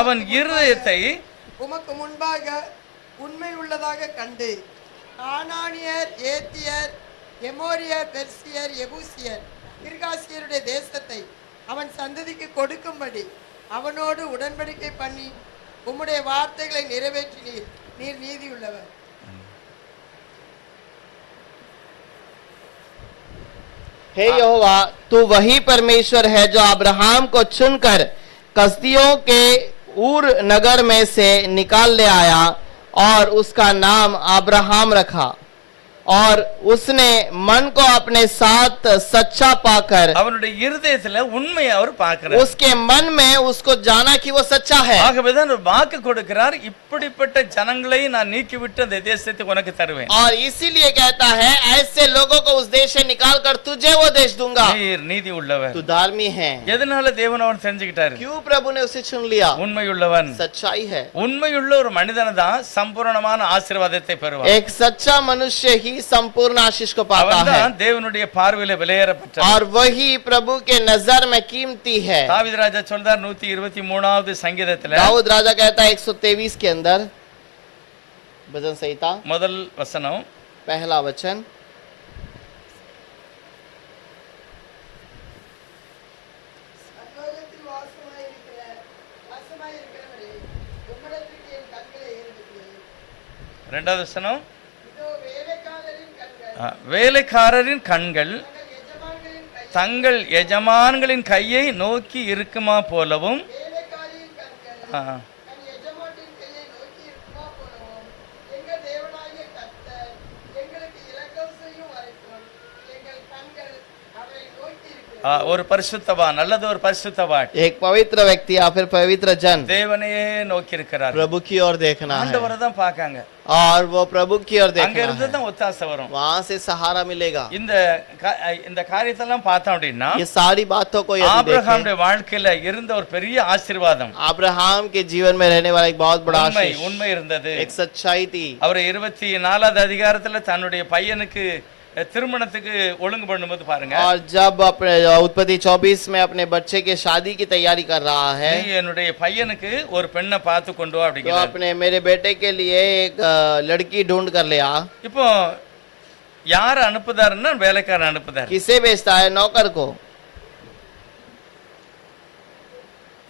அவன் இருதயத்தை உமக்கு முன்பாக உண்மை உள்ளதாக கண்டு கானானியர், ஏத்தியர், எமோரியர், பெர்சியர், எபூசியர், கிர்காசியருடைய தேசத்தை அவன் சந்ததிக்கு கொடுக்கும்படி அவனோடு உடன்படிக்கை பண்ணி உம்முடைய வார்த்தைகளை நிறைவேற்றினீர். நீர் நீதி உள்ளவர். हे यहोवा, तू वही परमेश्वर है जो अब्राहम को चुनकर कसदियों के ऊर नगर में से निकाल ले आया और उसका नाम अब्राहम रखा, और उसने मन को अपने साथ सच्चा पाकर அவனுடைய இருதயத்துல உண்மையை அவர் பார்க்கிறார். उसके मन में उसको जाना कि वो सच्चा है। ஆகவேதான் ஒரு வாக்கு கொடுக்கிறார், இப்படிப்பட்ட ஜனங்களை நான் நீக்கிவிட்டு அந்த தேசத்தை உனக்கு தருவேன். और इसीलिए कहता है, ऐसे लोगों को उस देश से निकाल कर तुझे वो देश दूंगा। நீர் நீதி உள்ளவர். तू धार्मी है। எதனால தேவன் அவன் தெரிஞ்சுக்கிட்டாரு? क्यों प्रभु ने उसे चुन लिया? உண்மை உள்ளவன். सच्चाई है। உண்மையுள்ள ஒரு மனிதன் தான் சம்பூர்ணமான ஆசீர்வாதத்தை பெறுவான். एक सच्चा मनुष्य ही संपूर्ण आशीष को पाता है, அவன்தான் தேவனுடைய பார்வையில விலையேறப்பட்டவன். और वही प्रभु के नजर में कीमती है। தாவீது ராஜா சொல்றார் 123வது சங்கீதத்துல दाऊद राजा कहता है 123 के अंदर, भजन संहिता முதல் வசனம், पहला वचन, பரலோகத்தில் வாசமாயிருக்கிறவரே, உம்மிடத்திற்கு என் கண்களை ஏறெடுக்கிறேன். இரண்டாவது வசனம், இதோ வேலைக்காரரின் கண்கள் வேலைக்காரரின் கண்கள் தங்கள் தங்கள் எஜமான்களின் எஜமான்களின் கையை நோக்கி இருக்குமா போலவும், வேலைக்காரியின் கண்கள் ஆ, தன் எஜமாட்டின் கையை நோக்கி இருக்குமா போலவும், எங்கள் தேவனாகிய கர்த்தர் எங்களுக்கு இரக்கம் செய்யும் வரைக்கும் எங்கள் கண்கள் அவரை நோக்கி இருக்கிறது. ஒரு பரிசுத்தவான் அல்லது ஒரு பரிசுத்தவான் एक पवित्र व्यक्ति या फिर पवित्र जन தேவனையே நோக்கி இருக்கிறார். प्रभु की ओर देखना है, ஆண்டவரை தான் பார்க்காங்க. और वो प्रभु की ओर அங்க देखना இருந்து है, தான் ஒத்தாசை வரும். वहां से सहारा मिलेगा। இந்த காரியத்தெல்லாம் பார்த்தோம் அப்படின்னா ये सारी बातों को यदि देखें, ஆபிரகாமுடைய வாழ்க்கையில இருந்த ஒரு பெரிய ஆசீர்வாதம், अब्राहम के जीवन में रहने वाला एक बहुत बड़ा உண்மை आशीष, உண்மை இருந்தது. एक सच्चाई थी। அவர் 24வது அதிகாரத்துல தன்னுடைய பையனுக்கு திருமணத்துக்கு ஒழுங்கு பண்ணும்போது பாருங்க, और जब अपने उत्पत्ति 24 में अपने बच्चे के शादी की तैयारी कर रहा है, நீ என்னுடைய பையனுக்கு ஒரு பெண்ணை பார்த்து கொண்டு வா तो அப்படிங்கிறார். अपने मेरे बेटे के लिए एक लड़की ढूंढ कर ले आ। இப்போ யார அனுப்புதாருன்னா வேலைக்காரன் அனுப்புதார். किसे भेजता है? नौकर को।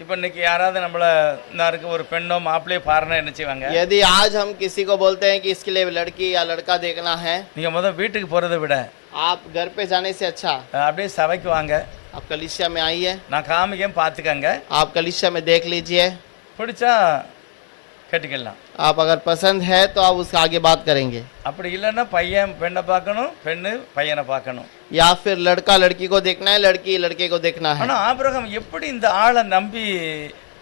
இப்ப இன்னைக்கு யாராவது நம்மள இன்னாருக்கு ஒரு பெண்ணோ மாப்பிள்ளையோ பாருன்னா என்ன செய்வாங்க? यदि आज हम किसी को बोलते हैं कि इसके लिए लड़की या लड़का देखना है, நீங்க முதல் வீட்டுக்கு போறதை விட आप घर पे जाने से अच्छा அப்படியே சபைக்கு வாங்க, आप कलीसिया में आइए, நான் காமிக்கேன் பார்த்துக்கங்க, आप कलीसिया में देख लीजिए, பிடிச்சா கட்டிக்கலாம். आप अगर पसंद है तो आप उसके आगे बात करेंगे, அப்படி இல்லைன்னா பையன் பெண்ணை பார்க்கணும், பெண்ணு பையனை பார்க்கணும். या फिर लड़का लड़की को देखना है, लड़की लड़के को देखना है। ஆனா ஆபிரகாம் எப்படி இந்த ஆளை நம்பி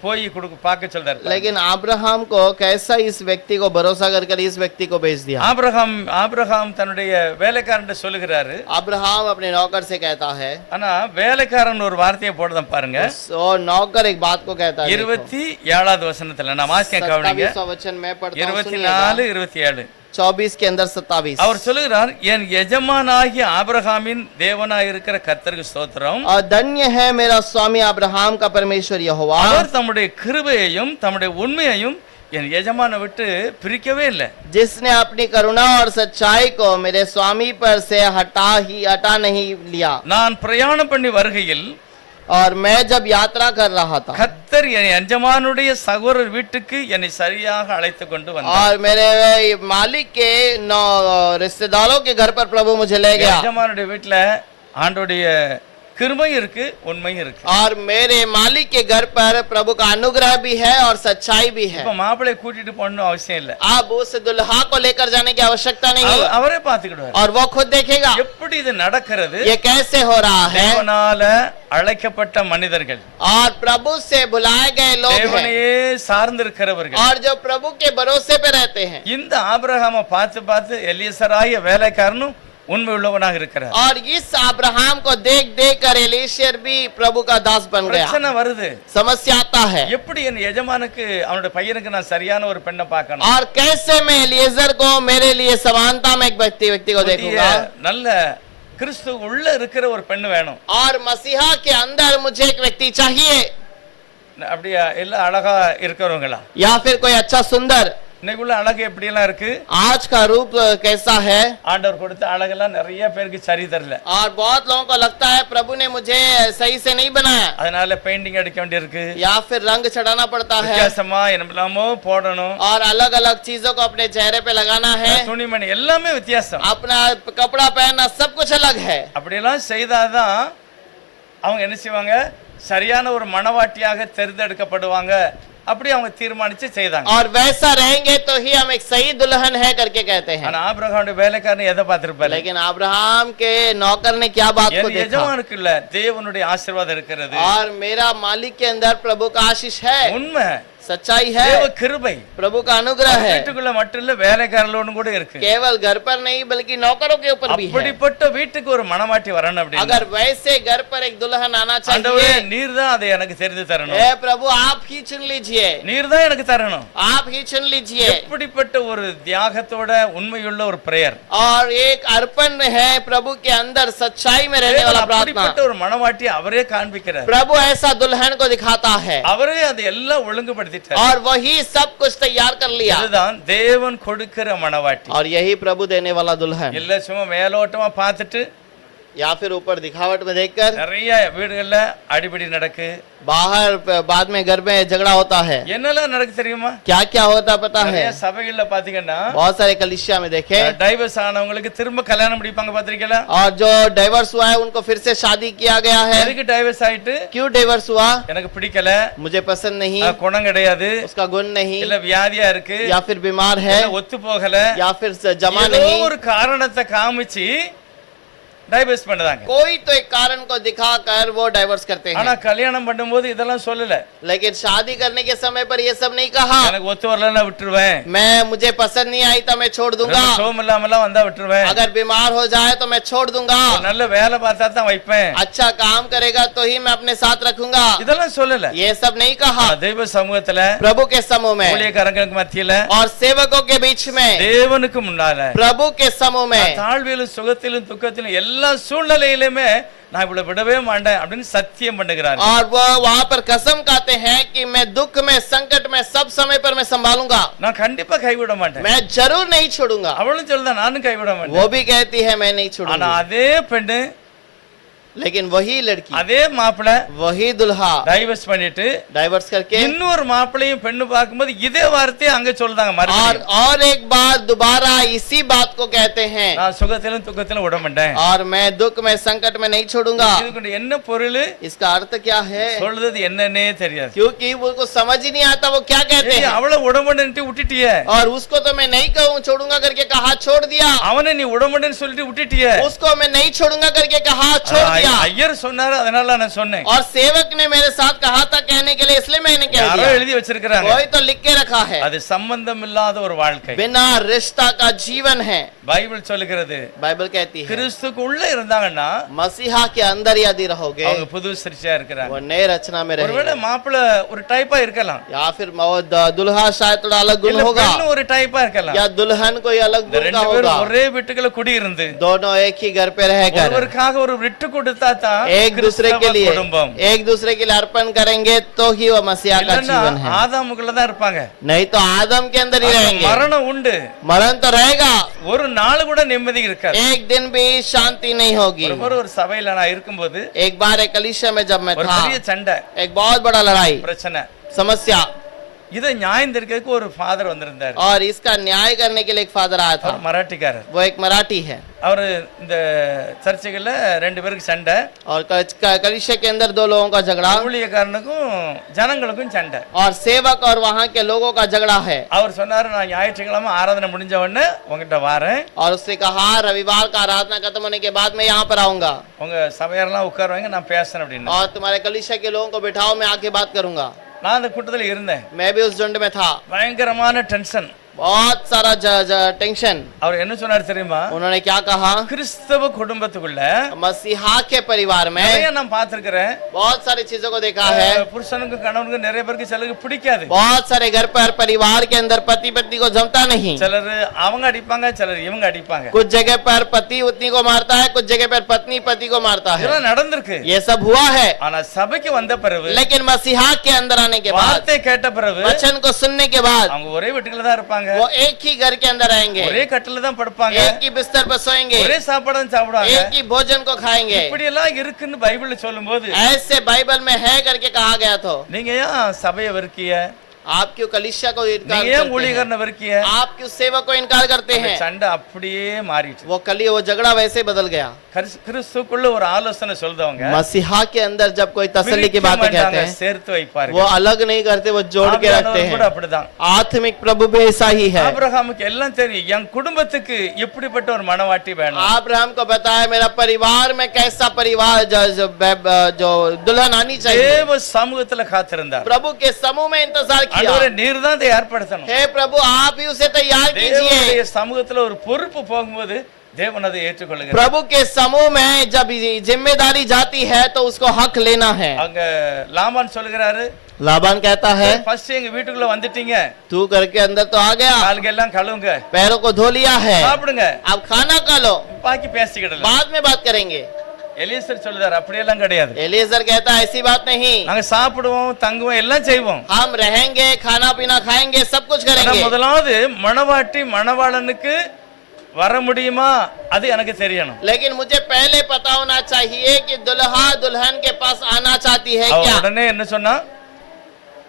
போய் பார்க்க சொல்றாரு? लेकिन अब्राहम को कैसा इस व्यक्ति को भरोसा कर इस व्यक्ति को भेज दिया। ஆபிரகாம் தன்னுடைய வேலைக்காரன் சொல்லுகிறாரு, अब्राहम अपने नौकर से कहता है, ஆனா வேலைக்காரன் ஒரு வார்த்தையை போடுதான் பாருங்க, और नौकर एक बात को कहता है, 27வது வசனத்துல நான் வாசிக்க கவனிங்க, 27वां वचन में पढ़ता हूं, 24 27 24 के अंदर 27। அவர் சொல்லுகிறார், என் எஜமானாகிய ஆபிரகாமின் தேவனாய் இருக்கிற கர்த்தருக்கு ஸ்தோத்திரம், और धन्य है मेरा स्वामी अब्राहम का परमेश्वर यहोवा, அவர் தம்முடைய கிருபையையும் தம்முடைய உண்மையையும் என் எஜமான விட்டு பிரிக்கவே இல்லை. जिसने अपनी करुणा और सच्चाई को मेरे स्वामी पर से हटा नहीं लिया। நான் பிரயாணம் பண்ணி வருகையில் और मैं जब यात्रा कर रहा था, கர்த்தர் என் எஜமானுடைய சகோதரர் வீட்டுக்கு என்னை சரியாக அழைத்து கொண்டு வந்தார். और मेरे मालिक के 9 रिश्तेदारों के घर पर प्रभु मुझे ले गया, எஜமானுடைய வீட்டுல ஆண்டோடைய கிருபை இருக்கு, உண்மை இருக்கு. और मेरे मालिक के घर पर प्रभु का अनुग्रह भी है और सच्चाई भी है। இப்ப மாப்பிள்ளை கூட்டிட்டு போகணும் அவசியம் இல்ல, आप उस दुल्हा को लेकर जाने की आवश्यकता नहीं है, அவரே பாத்துக்கிடுவார். और वो खुद देखेगा எப்படி இது நடக்கிறது? ये कैसे हो रहा है। தேவனால அழைக்கப்பட்ட மனிதர்கள், और प्रभु से बुलाए गए लोग हैं, தேவனையே சார்ந்திருக்கிறவர்கள், और जो प्रभु के भरोसे पे रहते हैं। இந்த ஆபிரகாமை பார்த்து எலியசராய வேலைக்காரனும் உண்மை உள்ளவனாக இருக்கிறார். और इस अब्राहम को देख देख कर एलीशेर भी प्रभु का दास बन गया। பிரச்சனை வருது, समस्या आता है, எப்படி என் எஜமானுக்கு அவனுடைய பையனுக்கு நான் சரியான ஒரு பெண்ணை பார்க்கணும், और कैसे मैं एलीएजर को मेरे लिए समानता में एक व्यक्ति को देखूंगा, நல்ல கிறிஸ்து உள்ள இருக்கிற ஒரு பெண்ணு வேணும், और मसीहा के अंदर मुझे एक व्यक्ति चाहिए, அப்படியா இல்ல அழகா இருக்கிறவங்களா, या फिर कोई अच्छा सुंदर। இன்னைக்குள்ள அழகு எப்படி எல்லாம் இருக்கு? आज का रूप कैसा है? ஆண்டவர் கொடுத்த அழகெல்லாம் நிறைய பேருக்கு சரி தரல. और बहुत लोगों को लगता है प्रभु ने मुझे सही से नहीं बनाया, அதனால பெயிண்டிங் அடிக்க வேண்டியிருக்கு, या फिर रंग चढ़ाना पड़ता है வித்தியாசமா என்னெல்லாமோ போடணும், और अलग अलग चीजों को अपने चेहरे पे लगाना है, துணிமணி எல்லாமே வித்தியாசம். अपना कपड़ा पहनना सब कुछ अलग है। அப்படியெல்லாம் செய்தாதான் அவங்க என்ன செய்வாங்க, சரியான ஒரு மணவாட்டியாக தேர்ந்தெடுக்கப்படுவாங்க. அப்படி அவங்க தீர்மானிச்சு செய்தாங்க. और वैसा रहेंगे तो ही हम एक सही दुल्हन है करके कहते हैं। ஆனா ஆபிரகாமுடைய வேலைக்காரன் எதை பார்த்திருப்பாரு? लेकिन अब्राहम के नौकर ने क्या बात को என் देखा? எஜமானுக்கு இல்ல, தேவனுடைய ஆசீர்வாதம் இருக்கிறது. और मेरा मालिक के अंदर प्रभु का आशीष है, உண்மை, सच्चाई है, தேவ கிருபை प्रभु का अनुग्रह है। வீட்டுக்குள்ள மட்டும் இல்ல, வேலைக்காரர்களோடு கூட இருக்கு. केवल घर पर नहीं बल्कि नौकरों के ऊपर भी है। அப்படிப்பட்ட வீட்டுக்கு ஒரு மணவாட்டி வரணும் அப்படின்னு अगर वैसे घर पर एक दुल्हन आना ஆண்டவரே चाहिए, நீர் தான் அதை எனக்கு தெரிந்து தரணும், हे प्रभु आप ही चुन लीजिए, நீர் தான் எனக்கு தரணும். आप ही चुन लीजिए। எப்படிப்பட்ட ஒரு தியாகத்தோட உண்மையுள்ள ஒரு பிரேயர், और एक अर्पण है प्रभु के अंदर, सच्चाई में रहने वाला प्रार्थना। அப்படிப்பட்ட ஒரு மணவாட்டி அவரே காண்பிக்கிறார், प्रभु ऐसा दुल्हन को दिखाता है அவரே அதை எல்லாம் ஒழுங்குபடுத்திட்டார். और वही सब कुछ तैयार कर लिया। இதுதான் தேவன் கொடுக்கிற மணவாட்டி. और यही प्रभु देने वाला दुल्हन, இல்ல சும்மா மேலோட்டமா பார்த்துட்டு या फिर ऊपर दिखावट में देखकर நிறைய வீடுகள்ல அடிபடி நடக்கு, बाहर बाद में घर में झगड़ा होता है। என்னெல்லாம் நடக்கு தெரியுமா? क्या क्या होता पता है? நிறைய சபைகள்ல பாத்தீங்கன்னா बहुत सारे कलीसिया में देखे, டைவர்ஸ் ஆனவங்களுக்கு திரும்ப கல்யாணம் முடிப்பாங்க, பாத்திருக்கீங்களா? और जो डाइवर्स हुआ है उनको फिर से शादी किया गया है। எதுக்கு டைவர்ஸ் ஆயிட்டு? क्यों डाइवर्स हुआ? எனக்கு பிடிக்கல, मुझे पसंद नहीं, குணம் கிடையாது, उसका गुण नहीं, இல்ல வியாதியா இருக்கு, या फिर बीमार है, இல்ல ஒத்து போகல, या फिर जमा ஏதோ नहीं, ஒரு காரணத்தை காமிச்சு டைவர்ஸ் பண்ணுதாங்க. कोई तो एक कारण को दिखाकर वो डाइवर्स करते ஆனா हैं। கல்யாணம் பண்ணும்போது இதெல்லாம் சொல்லல, लेकिन शादी करने के समय पर ये सब नहीं कहा, எனக்கு ஒத்து வரலன்னா விட்டுருவேன், मुझे पसंद नहीं आई तो मैं छोड़ दूंगा, சோம் இல்லாமலாம் வந்தா விட்டுருவேன், अगर बीमार हो जाए तो मैं छोड़ दूंगा, நல்ல வேலை பார்த்தா தான் வைப்பேன், अच्छा काम करेगा तो ही मैं अपने साथ रखूंगा, இதெல்லாம் சொல்லல. ये सब नहीं कहा। தெய்வ சமூகத்துல, प्रभु के समूह में ஊழியக்காரங்களுக்கு மத்தியில, और सेवकों के बीच में, தேவனுக்கு முன்னால, प्रभु के समूह में, தாழ்விலும் சுகத்திலும் துக்கத்திலும் எல்லா சூழ்நிலையிலுமே நான் இவ்வளவு விடவே மாட்டேன் அப்படின்னு சத்தியம் பண்ணுகிறார். और वो वहाँ पर कसम खाते हैं कि मैं दुख में संकट में सब समय पर मैं संभालूंगा, நான் கண்டிப்பா கைவிட மாட்டேன். मैं जरूर नहीं छोड़ूंगा। அவளும் சொல்லுதான், நானும் கைவிட மாட்டேன். वो भी कहती है मैं नहीं ஆனா छोड़ूंगा। அதே பெண்ணு, लेकिन वही लड़की, அதே மாப்பிள்ளை वही दुल्हा டைவர்ஸ் பண்ணிட்டு डाइवर्स करके இன்னொரு மாப்பிள்ளையும் பெண்ணு பார்க்கும்போது இதே வார்த்தையை அங்க சொல்றாங்க மறுபடியும். और एक बार दोबारा इसी बात को कहते हैं, நான் சுகத்திலும் துக்கத்திலும் விட மாட்டேன். और मैं दुख में संकट में नहीं छोड़ूंगा। இதுக்கு என்ன பொருள், इसका अर्थ क्या है? சொல்றது என்னன்னே தெரியாது. क्योंकि उनको समझ ही नहीं आता वो क्या कहते ஏய், हैं। அவளை உடம்புன்னு விட்டுட்டிய, और उसको तो मैं नहीं कहूँ छोड़ूंगा करके कहा, छोड़ दिया। அவனை நீ உடம்புன்னு சொல்லிட்டு விட்டுட்டிய. उसको मैं नहीं छोड़ूंगा करके कहा, छोड़ दिया। ஐயர் சொன்னாரு, அதனால நான் சொன்னேன். और सेवक ने मेरे साथ कहा था कहने के लिए, इसलिए मैंने कह யாரோ दिया। எழுதி வச்சிருக்காங்க. कोई तो लिख के रखा है। அது சம்பந்தம் இல்லாத ஒரு வாழ்க்கை. बिना रिश्ता का जीवन है। பைபிள் சொல்லுகிறது, बाइबल कहती है கிறிஸ்துக்கு உள்ள இருந்தாங்கன்னா मसीहा के अंदर यदि रहोगे அவங்க புது சிருஷ்டியா இருக்கிறாங்க. वो नए रचना में ஒருவேளை रहेंगे। மாப்பிள்ளை ஒரு டைப்பா இருக்கலாம், या फिर दुल्हा शायद थोड़ा अलग गुण இல்ல होगा, பெண்ணு ஒரு டைப்பா இருக்கலாம். या दुल्हन कोई अलग இந்த गुण का ரெண்டு होगा। பேரும் ஒரே வீட்டுக்குள்ள குடி இருந்து दोनों एक ही घर पे रहकर ஒருவருக்காக ஒரு விட்டு கொடுத்தா தான் एक दूसरे के लिए குடும்பம். एक दूसरे के लिए अर्पण करेंगे तो ही वो मसीहा का இல்லன்னா जीवन है। ஆதாமுக்குள்ள தான் இருப்பாங்க. नहीं तो आदम के अंदर ही रहेंगे। மரணம் உண்டு, मरण तो रहेगा, ஒரு நாள் கூட நிம்மதி இருக்காது. एक दिन भी शांति नहीं होगी। ஒரு சபையில நான் இருக்கும்போது एक बार एक कलीसिया में जब मैं ஒரு था, பெரிய சண்டை, एक बहुत बड़ा लड़ाई பிரச்சனை. समस्या, இதை நியாயம் தீர்க்கிறதுக்கு ஒரு ஃபாதர் வந்திருந்தார். और इसका न्याय करने के लिए एक फादर आया था। அவர் மராட்டிக்காரர். वो एक मराठी है। அவரு இந்த சர்ச்சுகள்ல ரெண்டு பேருக்கு சண்டை, और कलीसिया के अंदर दो लोगों का झगड़ा, ஊழியக்காரனுக்கும் ஜனங்களுக்கும் சண்டை. और सेवक और वहां के लोगों का झगड़ा है। அவர் சொன்னாரு, நான் ஞாயிற்றுக்கிழமை ஆராதனை முடிஞ்ச உடனே உங்ககிட்ட வாரேன், और उसने कहा रविवार का आराधना खत्म होने के बाद मैं यहाँ पर आऊंगा, உங்க சபையாரெல்லாம் உட்காருவாங்க, நான் பேசுறேன் அப்படின்னு. और तुम्हारे कलीसिया के लोगों को बिठाओ, मैं आके बात करूंगा। நான் அந்த கூட்டத்துல இருந்தேன். मैं भी उस झुंड में था। பயங்கரமான டென்ஷன். बहुत सारा टेंशन। அவர் என்ன சொன்னார் தெரியுமா? उन्होंने क्या कहा? கிறிஸ்தவ குடும்பத்துக்குள்ள मसीहा के परिवार में நிறைய நான் பார்த்திருக்கிறேன், बहुत सारी चीजों को देखा है। புருஷனுக்கும் கணவனுக்கும் நிறைய பேருக்கு சிலருக்கு பிடிக்காது. बहुत सारे घर पर परिवार के अंदर पति पत्नी को जमता नहीं। சிலர் அவங்க அடிப்பாங்க, சிலர் இவங்க அடிப்பாங்க. कुछ जगह पर पति पत्नी को मारता है, कुछ जगह पर पत्नी पति को मारता है। இதெல்லாம் நடந்திருக்கு. ये सब हुआ है। ஆனா சபைக்கு வந்த பிறகு, लेकिन मसीहा के अंदर आने के बाद, வார்த்தை கேட்ட பிறகு वचन को सुनने के बाद, அவங்க ஒரே வீட்டுக்குள்ள தான் இருப்பாங்க, இருப்பாங்க, वो एक ही घर के अंदर रहेंगे, ஒரே கட்டில தான் படுப்பாங்க, एक ही बिस्तर पर सोएंगे, ஒரே சாப்பாடு தான் சாப்பிடுவாங்க. एक ही भोजन को खाएंगे। இப்படி எல்லாம் இருக்குன்னு பைபிள்ல சொல்லும்போது ऐसे बाइबल में है करके कहा गया तो நீங்க ஏன் சபையை வெறுக்கிய, आप क्यों कलीसिया को इनकार நீங்க ஏன் करते हैं? ஊழியக்காரனை வெறுக்கிய? आप क्यों सेवक को इनकार करते அந்த हैं? சண்டை அப்படியே மாறிடுச்சு. वो झगड़ा वैसे बदल गया। கிறிஸ்துக்குள்ள ஒரு ஆலோசனை சொல்றவங்க मसीहा के अंदर जब कोई तसल्ली की बातें कहते हैं, சேர்த்து வைப்பார்கள். वो अलग नहीं करते, वो जोड़ के रखते கூட हैं। அப்படிதான். आत्मिक प्रभु भी ऐसा ही है। ஆபிரகாமுக்கு எல்லாம் தெரியும், என் குடும்பத்துக்கு எப்படிப்பட்ட ஒரு மனவாட்டி வேணும். अब्राहम को बताया मेरा परिवार में कैसा परिवार जो दुल्हन आनी चाहिए। தேவ சமூகத்துல காத்திருந்தார். प्रभु के समूह में इंतजार किया। ஆண்டவரே நீர் தான் இதை ஏற்படுத்தணும். हे प्रभु आप ही उसे तैयार कीजिए। தேவனுடைய சமூகத்துல ஒரு பொறுப்பு போகும்போது தேவன் அதை ஏற்றுக்கொள்கிறார். प्रभु के समूह में जब जिम्मेदारी जाती है तो उसको हक लेना है। அங்க லாபான் சொல்கிறாரு, लाबान कहता है ஃபர்ஸ்ட் எங்க வீட்டுக்குள்ள வந்துட்டீங்க, तू करके अंदर तो आ गया, கால்கெல்லாம் கழுவுங்க, पैरों को धो लिया है, சாப்பிடுங்க, अब खाना खा लो, பாக்கி பேசிக்கிடலாம். बाद में बात करेंगे। எலியேசர் சொல்றாரு அப்படியெல்லாம் கிடையாது. एलिएजर कहता है ऐसी बात नहीं, நாங்க சாப்பிடுவோம், தங்குவோம், எல்லாம் செய்வோம். हम रहेंगे, खाना पीना खाएंगे, सब कुछ ஆனா करेंगे। முதலாவது மணவாட்டி மணவாளனுக்கு வர முடியுமா அது எனக்கு தெரியணும். लेकिन मुझे पहले पता होना चाहिए कि दुल्हा दुल्हन के पास आना चाहती है அவ क्या। உடனே என்ன சொன்னா,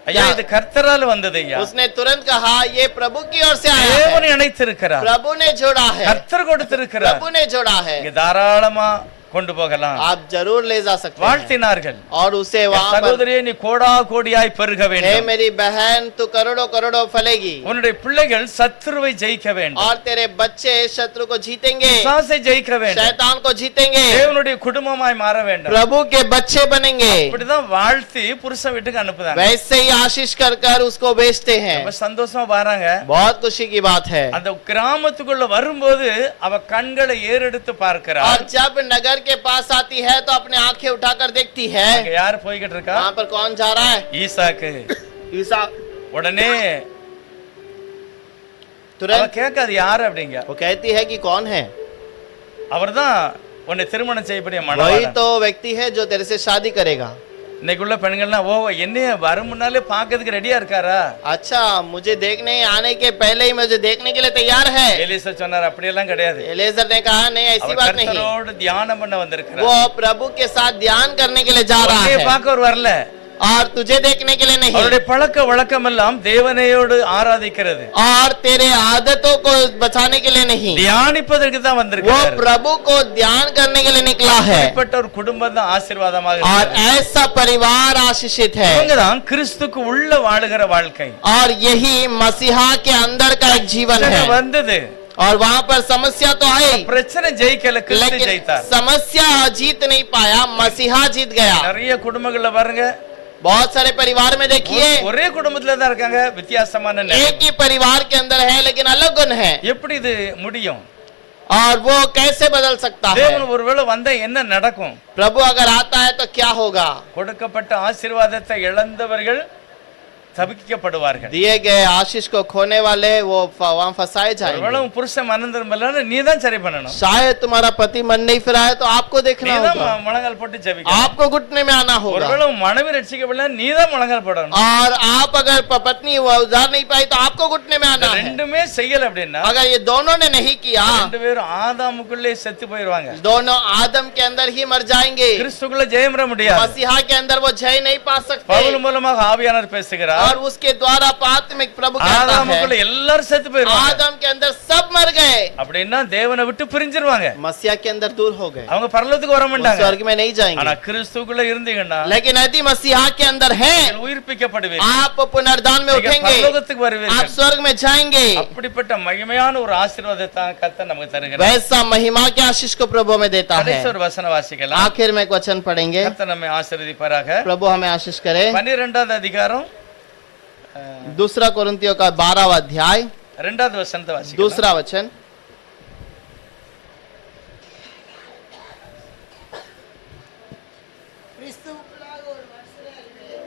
ஐயா இது கர்த்தரால வந்தது ஐயா, उसने तुरंत कहा ये प्रभु की ओर से आया है, தேவன் இணைத்திருக்கிறார், प्रभु ने जोड़ा है, கர்த்தர் கொடுத்திருக்கிறார், प्रभु ने जोड़ा है, இங்க தாராளமா கொண்டு போகலாம். आप जरूर ले जा सकते हैं। வாழ்த்தினார்கள். और उसे वहां पर, சகோதரியே நீ கோடா கோடியாய் பெருக हे வேண்டும், मेरी बहन तू करोड़ों करोड़ों फलेगी, உன்னுடைய பிள்ளைகள் சத்துருவை ஜெயிக்க வேண்டும், और तेरे बच्चे शत्रु को जीतेंगे, பிசாசை ஜெயிக்க வேண்டும், शैतान को जीतेंगे, தேவனுடைய குடும்பமாய் மாற வேண்டும். प्रभु के बच्चे बनेंगे। இப்படிதான் வாழ்த்தி புருஷன் வீட்டுக்கு அனுப்புதாங்க. वैसे ही आशीष कर कर उसको बेचते हैं। ரொம்ப சந்தோஷமா பாருங்க. बहुत खुशी की बात है। அந்த கிராமத்துக்குள்ள வரும்போது அவ கண்களை ஏறெடுத்து और பார்க்கிறார். जब नगर के पास आती है तो अपने आंखें उठाकर देखती है, அங்க யார் போய்கிட்டு இருக்கா? वहां पर कौन जा रहा है? ஈசாக்கு. ईसा। உடனே அவ तुरंत கேட்காது யாரு அப்படிங்க. वो कहती है कि कौन है? அவர்தான் உன்னை திருமணம் செய்யக்கூடிய वही மணவாளன். तो व्यक्ति है जो तेरे से शादी करेगा। இன்னைக்குள்ள பெண்கள்லாம் ஓ என்னைய வரும் முன்னாலே பாக்கிறதுக்கு ரெடியா இருக்காரா? अच्छा मुझे देखने आने के पहले ही मुझे देखने के लिए तैयार है। எலிசா சொன்னார் அப்படியெல்லாம் கிடையாது. एलिएजर ने कहा नहीं ऐसी அவர் बात नहीं, கர்த்தரோடு தியானம் பண்ண வந்திருக்கிறார். वो प्रभु के साथ ध्यान करने के लिए जा रहा உன்னைய है, பார்க்க அவர் வரல. और तुझे देखने के लिए नहीं। அவருடைய பழக்க வழக்கம் எல்லாம் தேவனையோடு ஆராதிக்கிறது, और तेरे आदतों को बचाने के लिए नहीं, தியானிப்பதற்கு தான் वो வந்திருக்கிறார். प्रभु को ध्यान करने के लिए निकला है। இப்படிப்பட்ட ஒரு குடும்பம் தான் ஆசீர்வாதமாக और இருக்கிறது. ऐसा परिवार आशीषित है। இவங்கதான் கிறிஸ்துக்கு உள்ள வாழுகிற வாழ்க்கை. और यही मसीहा के अंदर का एक जीवन பிரச்சனை है। வந்தது, और वहां पर समस्या तो आई, பிரச்சனை ஜெயிக்கல, கிறிஸ்து लेकिन ஜெயித்தார். समस्या जीत नहीं पाया, मसीहा जीत गया। நிறைய குடும்பங்கள்ல பாருங்க, बहुत सारे परिवार में देखिए ஒரே குடும்பத்துல தான் இருக்காங்க, வித்தியாசமான நிலை. एक ही परिवार के अंदर है लेकिन अलग गुण है। எப்படி இது முடியும்? और वो कैसे बदल सकता है? தேவன் ஒருவேளை வந்தா என்ன நடக்கும்? प्रभु अगर आता है तो क्या होगा? கொடுக்கப்பட்ட ஆசீர்வாதத்தை இழந்தவர்கள் தபிக்கப்படுவார்கள். दिए गए आशीष को खोने वाले वो वहां फंसाए ஒருவேளை जाएंगे। உன் புருஷன் மனம் திரும்பல, நீ தான் சரி பண்ணணும். शायद तुम्हारा पति मन नहीं फिरा है तो आपको நீ देखना தான் होगा, முழங்கால் போட்டு ஜெபிக்கணும். आपको घुटने में आना होगा। ஒருவேளை உன் மனைவி ரட்சிக்கப்படல, நீ தான் முழங்கால் போடணும். और आप अगर पत्नी वो उधार नहीं पाई तो आपको घुटने में आना है। ரெண்டுமே செய்யல அப்படின்னா अगर ये दोनों ने नहीं किया, ரெண்டு பேரும் ஆதாமுக்குள்ளே செத்து போயிடுவாங்க. दोनों आदम के अंदर ही मर जाएंगे, கிறிஸ்துக்குள்ள ஜெயம் பெற முடியாது. मसीहा के अंदर वो जय नहीं पा सकते। பவுல் மூலமாக ஆவியானவர் பேசுகிறார், और उसके द्वारा आत्मिक प्रभु कहता है ஆதாமுக்குள்ள எல்லாரும் செத்து போயிடுவாங்க. आदम के अंदर सब मर गए, அப்படின்னா தேவனை விட்டு பிரிஞ்சிருவாங்க. मसीहा के अंदर दूर हो गए, அவங்க பரலோகத்துக்கு வர वो மாட்டாங்க. स्वर्ग में नहीं ஆனா जाएंगे। கிறிஸ்துக்குள்ள இருந்தீங்கன்னா लेकिन यदि मसीहा के अंदर है, நீங்கள் உயிர்ப்பிக்கப்படுவீர்கள், आप पुनर्दान में நீங்கள் उठेंगे, பரலோகத்துக்கு आप வருவீர்கள். स्वर्ग में जाएंगे। அப்படிப்பட்ட மகிமையான ஒரு ஆசீர்வாதத்தை கர்த்தர் நமக்கு தருகிறார். वैसा महिमा के आशीष को प्रभु हमें देता है। கடைசி ஒரு வசன வாசிக்கலாம். आखिर में एक वचन पढ़ेंगे, கர்த்தர் நம்மை ஆசீர்வதிப்பாராக. प्रभु हमें आशीष करे। 12வது அதிகாரம் दूसरा कोरिन्थियों का 12वां अध्याय 2வது வசனத்தை வாசிக்கலாம். दूसरा वचन, கிறிஸ்துவுக்குள்ளாக ஒரு மனுஷனை அறிவேன்.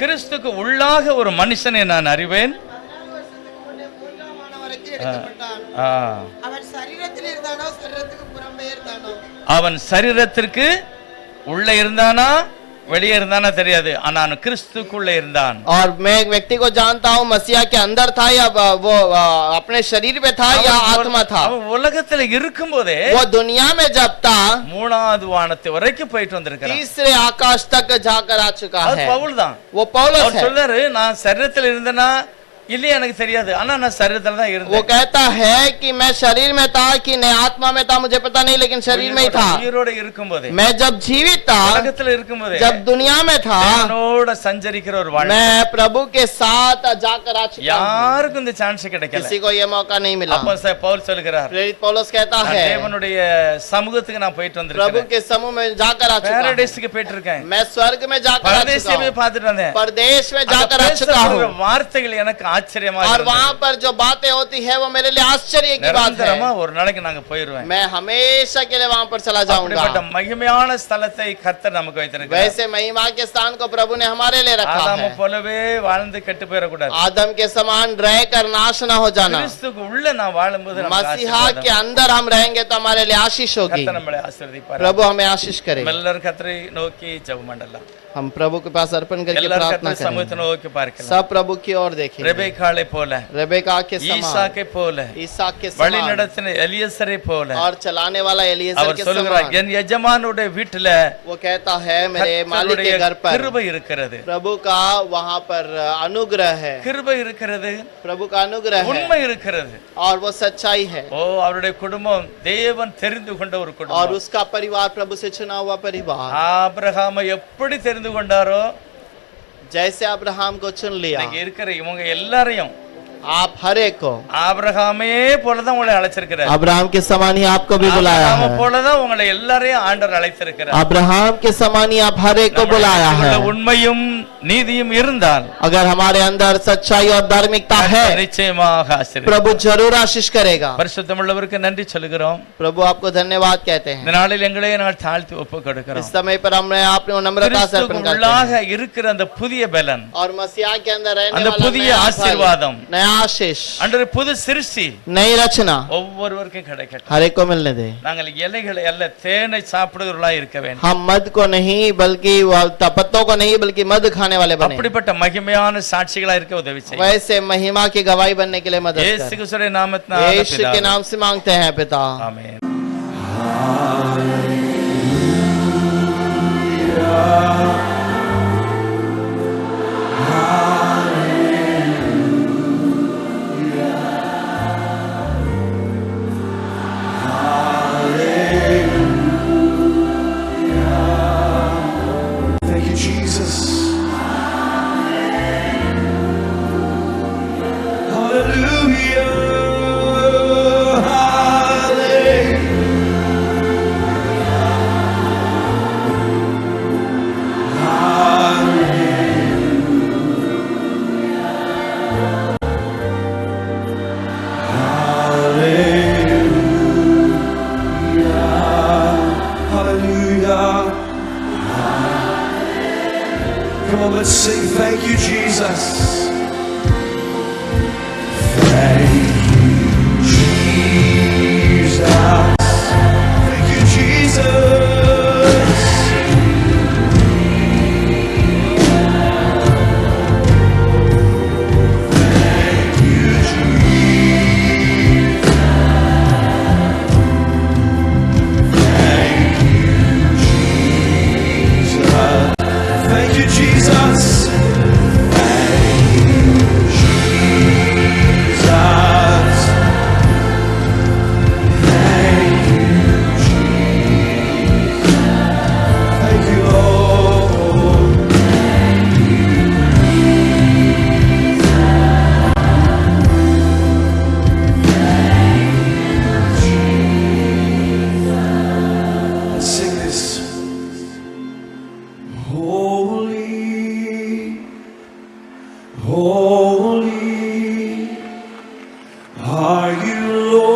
கிறிஸ்துக்கு உள்ளாக ஒரு மனுஷனை நான் அறிவேன். 14 வருஷத்துக்கு முன்னே 3ஆம் மானவருக்கு எடுக்கப்பட்டான். ஆ. அவன் சரீரத்தில் இருந்தானோ சரீரத்துக்கு புறம்பே இருந்தானோ? அவன் சரீரத்திற்கு உள்ள இருந்தானா வெளியே இருந்தானா தெரியாது, ஆனா அவன் கிறிஸ்துக்குள்ள இருந்தான். और मैं एक व्यक्ति को जानता हूँ मसीहा के अंदर था या वो अपने शरीर में था या आत्मा था। அவன் உலகத்துல இருக்கும்போதே वो दुनिया में जब था மூணாவது வானத்து வரைக்கும் போயிட்டு வந்திருக்கான். तीसरे आकाश तक जाकर आ चुका அது है। பவுல் தான். वो पौलुस அவர் है। சொல்றாரு, நான் சரீரத்துல இருந்தேனா இல்லையா எனக்கு தெரியாது, ஆனா நான் சரீரத்துல தான் वो இருந்தேன். कहता है कि मैं शरीर में था कि नहीं आत्मा में था मुझे पता नहीं, लेकिन शरीर में ही था। உயிரோட இருக்கும்போதே, मैं जब जीवित था, உலகத்துல இருக்கும்போதே, जब दुनिया में था, தேவனோட சஞ்சரிக்கிற ஒரு வாழ்க்கை. मैं प्रभु के साथ जाकर आ चुका हूँ। யாருக்கும் இந்த சான்ஸ் கிடைக்கல. किसी को ये मौका नहीं मिला। அப்போ பவுல் சொல்கிறார், प्रेरित पौलुस कहता நான் है தேவனுடைய சமூகத்துக்கு நான் போயிட்டு प्रभु வந்திருக்கேன். के समूह में जाकर आ चुका हूँ। பாரடைஸ்க்கு போயிட்டு இருக்கேன். मैं स्वर्ग में जाकर आ चुका பரதேசியை போய் हूँ। பார்த்துட்டு வந்தேன். परदेश में அங்க जाकर आ चुका பேசப்படுற हूँ। வார்த்தைகள் எனக்கு ஆச்சரியமா और இருந்தது. वहाँ पर जो बातें होती है वो मेरे लिए आश्चर्य की बात நிரந்தரமா है। ஒரு நாளைக்கு நாங்க போயிருவேன். मैं हमेशा के लिए वहाँ पर चला அப்படிப்பட்ட जाऊंगा। மகிமையான ஸ்தலத்தை கர்த்தர் நமக்கு வைத்திருக்கிறார். वैसे महिमा के स्थान को प्रभु ने हमारे लिए रखा ஆதாம है। போலவே வாழ்ந்து கெட்டு போயிடக்கூடாது. आदम के समान रहकर नाश न हो जाना। கிறிஸ்துக்கு உள்ள நான் வாழும்போது நமக்கு मसीहा ஆசீர்வாதம். के अंदर हम रहेंगे तो हमारे लिए आशीष होगी। கர்த்தர் நம்மளை ஆசீர்வதிப்பார். प्रभु हमें आशीष करे। எல்லாரும் கர்த்தரை நோக்கி ஜெபம் பண்ணலாம். हम प्रभु के पास अर्पण करके எல்லாரும் प्रार्थना கர்த்தர் சமூகத்தை करेंगे। நோக்கி பார்க்கலாம். सब प्रभु की ओर देखेंगे। ரெபெக்காளை போல, रेबेका के समान, ஈசாக்கை போல, ईसाक के வழி समान நடத்தின எலியசரை போல और चलाने वाला एलिएजर அவர் के சொல்கிறார், समान। என் எஜமானுடைய வீட்டுல वो कहता है मेरे मालिक கர்த்தருடைய के घर पर கிருபை இருக்கிறது. प्रभु का वहाँ पर अनुग्रह है। கிருபை இருக்கிறது, प्रभु का अनुग्रह है உண்மை இருக்கிறது. और वो सच्चाई है। ஓ, அவருடைய குடும்பம் தேவன் தெரிந்து கொண்ட ஒரு और குடும்பம். उसका परिवार प्रभु से चुना हुआ परिवार। ஆபிரகாமை எப்படி தெரிந்து கொண்டாரோ, जैसे अब्राहम को चुन लिया, இன்னைக்கு இருக்கிற இவங்க எல்லாரையும் आप हर एक को ஆபிரகாமே போலதான் உங்களை அழைச்சிருக்கிறார். अब्राहम के समान ही आपको भी बुलाया ஆபிரகாமை है। போலதான் உங்களை எல்லாரையும் ஆண்டவர் அழைத்திருக்கிறார். अब्राहम के समान ही आप हर एक को बुलाया है। நம்முடைய உண்மையும் நீதியும் இருந்தால் अगर हमारे अंदर सच्चाई और धार्मिकता है, நிச்சயமாக ஆசீர்வதிப்பார். प्रभु जरूर आशीष करेगा। பரிசுத்தமுள்ளவருக்கு நன்றி சொல்லுகிறோம். प्रभु आपको धन्यवाद कहते இந்த हैं। நாளில் எங்களை நாங்கள் தாழ்த்தி ஒப்பு கொடுக்கிறோம். इस समय पर हमने आपने नम्रता से अर्पण करते உள்ளாக हैं। இருக்கிற அந்த புதிய பலன், और मसीहा के अंदर रहने அந்த वाला புதிய नया फल, ஆசீர்வாதம், नया आशीष, அன்று புது சிருஷ்டி नई रचना ஒவ்வொருவருக்கும் கிடைக்கட்டும். हर एक को मिलने दे। நாங்கள் இலைகளை அல்ல தேனை சாப்பிடுகிறவர்களா இருக்க வேண்டும். हम मध को नहीं बल्कि पत्तों को नहीं बल्कि मध खाने वाले बने। அப்படிப்பட்ட மகிமையான சாட்சிகளா இருக்க உதவி செய்யும். वैसे महिमा की गवाही बनने के लिए मदद இயேசு कर। கிறிஸ்துவின் நாமத்தினால यीशु के नाम से मांगते हैं पिता। ஆமென். Thank you, Jesus. Hallelujah. Hallelujah. Hallelujah. Come on, let's sing. Thank you, Jesus. Thank you, Jesus. Thank you, Jesus. Thank you, Jesus. Thank you, Jesus. Thank you, Jesus. Thank you, Lord. Let's sing this. Holy, holy are you, Lord.